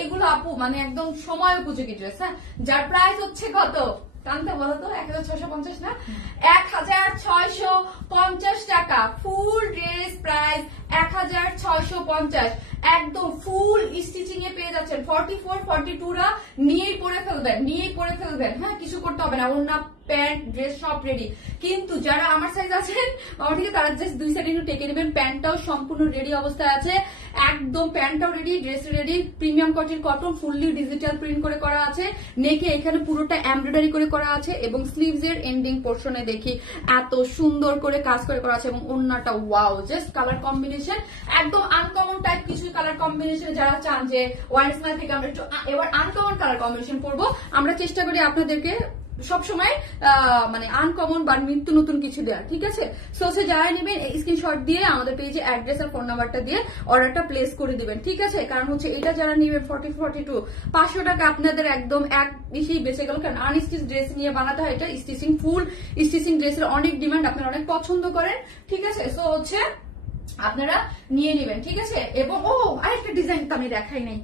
এগুলো আপু মানে একদম সময় উপযোগী ড্রেস। হ্যাঁ, যার প্রাইস হচ্ছে কত টানতে বলো তো, 1650 না, 1650 টাকা। ফুল ড্রেস প্রাইস 1650, একদম ফুল স্টিচিং এ পেয়ে যাচ্ছেন। 44 42 রা নিয়েই পরে ফেলবেন, নিয়েই পরে ফেলবেন। হ্যাঁ, কিছু করতে হবে না, ওন্না প্যান্ট ড্রেস সব রেডি। কিন্তু যারা আমার সাইজ আছেন আমার থেকে, তারা জাস্ট দুই সাইড একটু টেকে নেবেন। প্যান্টটাও সম্পূর্ণ রেডি অবস্থায় আছে, একদম প্যান্টটাও ready, dress ready, premium cotton fully digital print করে করা আছে। নেকে এখানে পুরোটা এমব্রয়ডারি করে করা আছে। এবং স্লিভস এর এন্ডিং পোর্শনে দেখি এত সুন্দর করে কাজ করে করা আছে। এবং ওন্নাটা ওয়াও, জাস্ট কালার কম্বিনেশন একদম আনকমন টাইপ কিছু কালার কম্বিনেশন। যারা চান যে ওয়ান স্মাইল থেকে আমরা একটু এবার আনকমন কালার কম্বিনেশন করবো, আমরা চেষ্টা করি আপনাদেরকে সবসময় মানে আনকমন বা নিত্য নতুন কিছু দেওয়ার। ঠিক আছে, সো যারা নেবেন স্ক্রিনশট দিয়ে আমাদের পেজে অ্যাড্রেস আর ফোন নাম্বারটা দিয়ে অর্ডারটা প্লেস করে দিবেন। ঠিক আছে, কারণ হচ্ছে এটা যারা নেবেন 42 500 টাকা আপনাদের একদম এক বেশি বেঁচে গেল। কারণ আনস্টিচ ড্রেস নিয়ে বানাতে হয়, এটা স্টিচিং, ফুল স্টিচিং ড্রেসের অনেক ডিমান্ড, আপনারা অনেক পছন্দ করেন। ঠিক আছে, সো হচ্ছে আপনারা নিয়ে নেবেন। ঠিক আছে, এবং আরেকটা ডিজাইন তো আমি দেখাই নাই।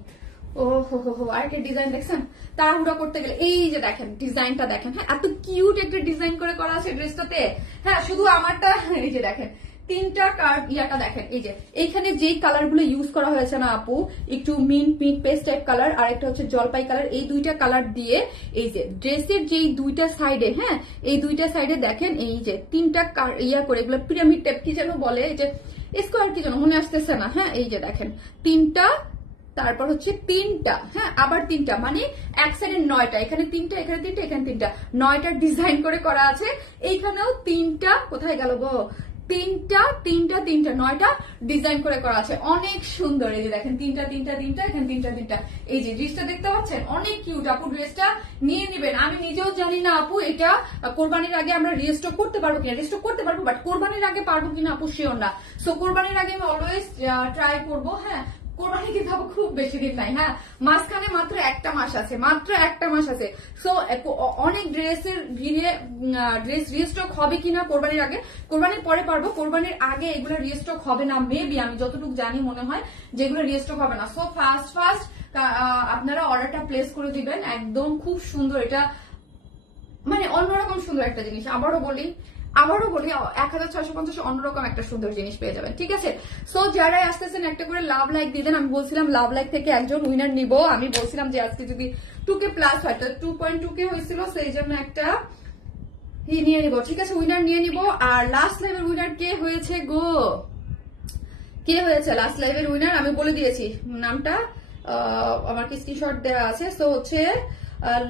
ও হো আরেকটা ডিজাইন দেখছেন, তাড়াহুড়া করতে গেলে এই যে দেখেন ডিজাইনটা দেখেন। হ্যাঁ, এত কিউট একটা ডিজাইন করে করা আছে ড্রেসটাতে। হ্যাঁ, শুধু আমারটা এই যে দেখেন তিনটা ইয়াটা দেখেন, এই যে এইখানে যেই কালার গুলো ইউজ করা হয়েছে না আপু, একটু মিন্ট পেস্ট টাইপ কালার আর একটা হচ্ছে জলপাই কালার, এই দুইটা কালার দিয়ে এই যে ড্রেসের যেই দুইটা সাইডে, হ্যাঁ এই দুইটা সাইডে দেখেন এই যে তিনটা ইয়া করে, এগুলো পিরামিড টাইপ কি যেন বলে, এই যে স্কোয়ার কি যেন মনে আসতেছে না। হ্যাঁ, এই যে দেখেন তিনটা, তারপর হচ্ছে তিনটা, হ্যাঁ আবার তিনটা, মানে এক সাইডে 9টা, এখানে তিনটা, এখানে তিনটা, এখানে তিনটা, 9টা ডিজাইন করে করা আছে। এইখানেও তিনটা, কোথায় গেল গো, তিনটা 9টা ডিজাইন করে করা আছে, অনেক সুন্দর। এই যে দেখেন তিনটা এখানে তিনটা। এই যে ড্রেসটা দেখতে পাচ্ছেন, অনেক কিউট আপু। ড্রেসটা নিয়ে নেবেন। আমি নিজেও জানি না আপু এটা কোরবানির আগে আমরা রিস্টক করতে পারবো কিনা। রিস্টক করতে পারবো, বাট কোরবানির আগে পারবো কিনা আপু শিওর না। সো কোরবানির আগে আমি অলওয়েজ ট্রাই করবো। হ্যাঁ, কোরবানি কিন্তু খুব বেশি দিন নাই। হ্যাঁ, মাঝখানে মাত্র একটা মাস আছে। সো অনেক ড্রেসের ড্রেস রিস্টক হবে কিনা কোরবানির আগে, কোরবানির পরে পারবো। কোরবানির আগে এগুলো রিস্টক হবে না মেবি, আমি যতটুকু জানি মনে হয় যেগুলো রিস্টক হবে না। সো ফার্স্ট আপনারা অর্ডারটা প্লেস করে দিবেন। একদম খুব সুন্দর, এটা মানে অন্যরকম সুন্দর একটা জিনিস। আবারও বলি 1650 অন্যরকম একটা সুন্দর জিনিস পেয়ে যাবেন। ঠিক আছে, সো যারাই আসতেছেন একটা করে লাভ লাইক দিয়ে দেন। আমি বলছিলাম লাভ লাইক থেকে একজন উইনার নিব। আমি বলছিলাম যে আজকে যদি 2K প্লাস হয়, 2.2K হয়েছিল, সেই জন্য একটা নিয়ে নিব। ঠিক আছে, উইনার নিয়ে নিব। আর লাস্ট লাইভের উইনার কে হয়েছে গো? কে হয়েছে লাস্ট লাইভের উইনার? আমি বলে দিয়েছি নামটা, আমার কি স্ক্রিনশট দেওয়া আছে। সো হচ্ছে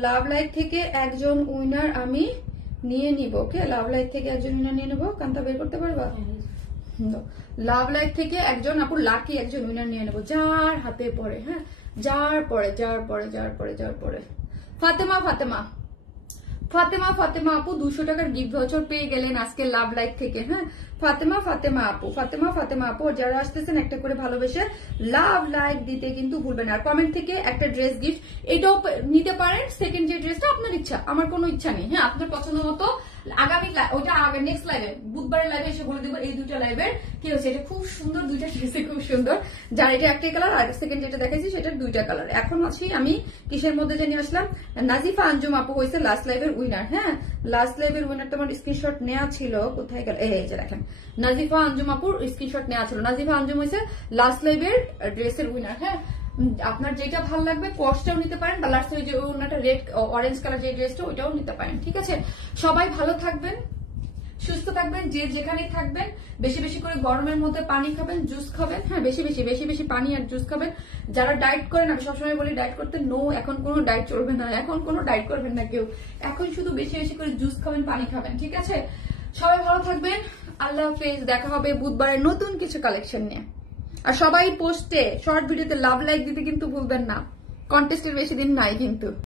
লাভ লাইক থেকে একজন উইনার আমি নিয়ে নিব। ওকে, লাভ লাইক থেকে একজন উইনার নিয়ে নেবো। কান্তা বের করতে পারবা? লাভ লাইক থেকে একজন আপু লাকি একজন উইনার নিয়ে নেবো, যার হাতে পড়ে। হ্যাঁ, যার পরে ফাতেমা আপু 200 টাকার গিফট ভাউচার পেয়ে গেলেন আজকে লাভ লাইক থেকে। হ্যাঁ, ফাতেমা আপু যারা আসতেছেন একটা করে ভালোবেসে লাভ লাইক দিতে কিন্তু ভুলবেন না। আর কমেন্ট থেকে একটা ড্রেস গিফট এটাও নিতে পারেন। সেকেন্ড যে ড্রেসটা আপনার ইচ্ছা, আমার কোনো ইচ্ছা নেই। হ্যাঁ, আপনার পছন্দ মতো আগামী ওটা নেক্সট লাইভে, বুধবারের লাইভে এসে বলে দেবো এই দুইটা লাইভের কি হচ্ছে। এটা খুব সুন্দর, দুইটা ড্রেসে খুব সুন্দর। যার এটা একটাই কালার, আর সেকেন্ড যেটা দেখাইছি সেটার দুইটা কালার। এখন আছি আমি কিসের মধ্যে জানি আসলাম। নাজিফা আঞ্জুম আপু হয়েছে লাস্ট লাইভের উইনার। হ্যাঁ, লাস্ট লাইভের উইনার তোমার স্ক্রিনশট নেওয়া ছিল, কোথায় গেল? এই যে দেখেন, নাজিফা আঞ্জুম আপুর স্ক্রিনশট নেওয়া ছিল। নাজিফা আঞ্জুম হয়েছে লাস্ট লাইভের ড্রেসের উইনার। হ্যাঁ, আপনার যেটা ভালো লাগবে কস্টটাও নিতে পারেন, বা লাস্ট যে ওনাটা রেড অরেঞ্জ কালার যে ড্রেসটা ওইটাও নিতে পারেন। ঠিক আছে, সবাই ভালো থাকবেন, সুস্থ থাকবেন, যে যেখানেই থাকবেন। বেশি বেশি করে গরমের মধ্যে পানি খাবেন, জুস খাবেন। হ্যাঁ, বেশি বেশি পানি আর জুস খাবেন। যারা ডায়েট করেন, আমি সবসময় বলি ডায়েট করতে নো, এখন কোনো ডায়েট চলবে না, এখন কোনো ডায়েট করবেন না কেউ। এখন শুধু বেশি বেশি করে জুস খাবেন, পানি খাবেন। ঠিক আছে, সবাই ভালো থাকবেন। আল্লাহ হাফেজ, দেখা হবে বুধবারের নতুন কিছু কালেকশন নিয়ে। আর সবাই পোস্টে শর্ট ভিডিওতে লাভ লাইক দিতে কিন্তু ভুলবেন না। কন্টেস্টের বেশি দিন নাই কিন্তু।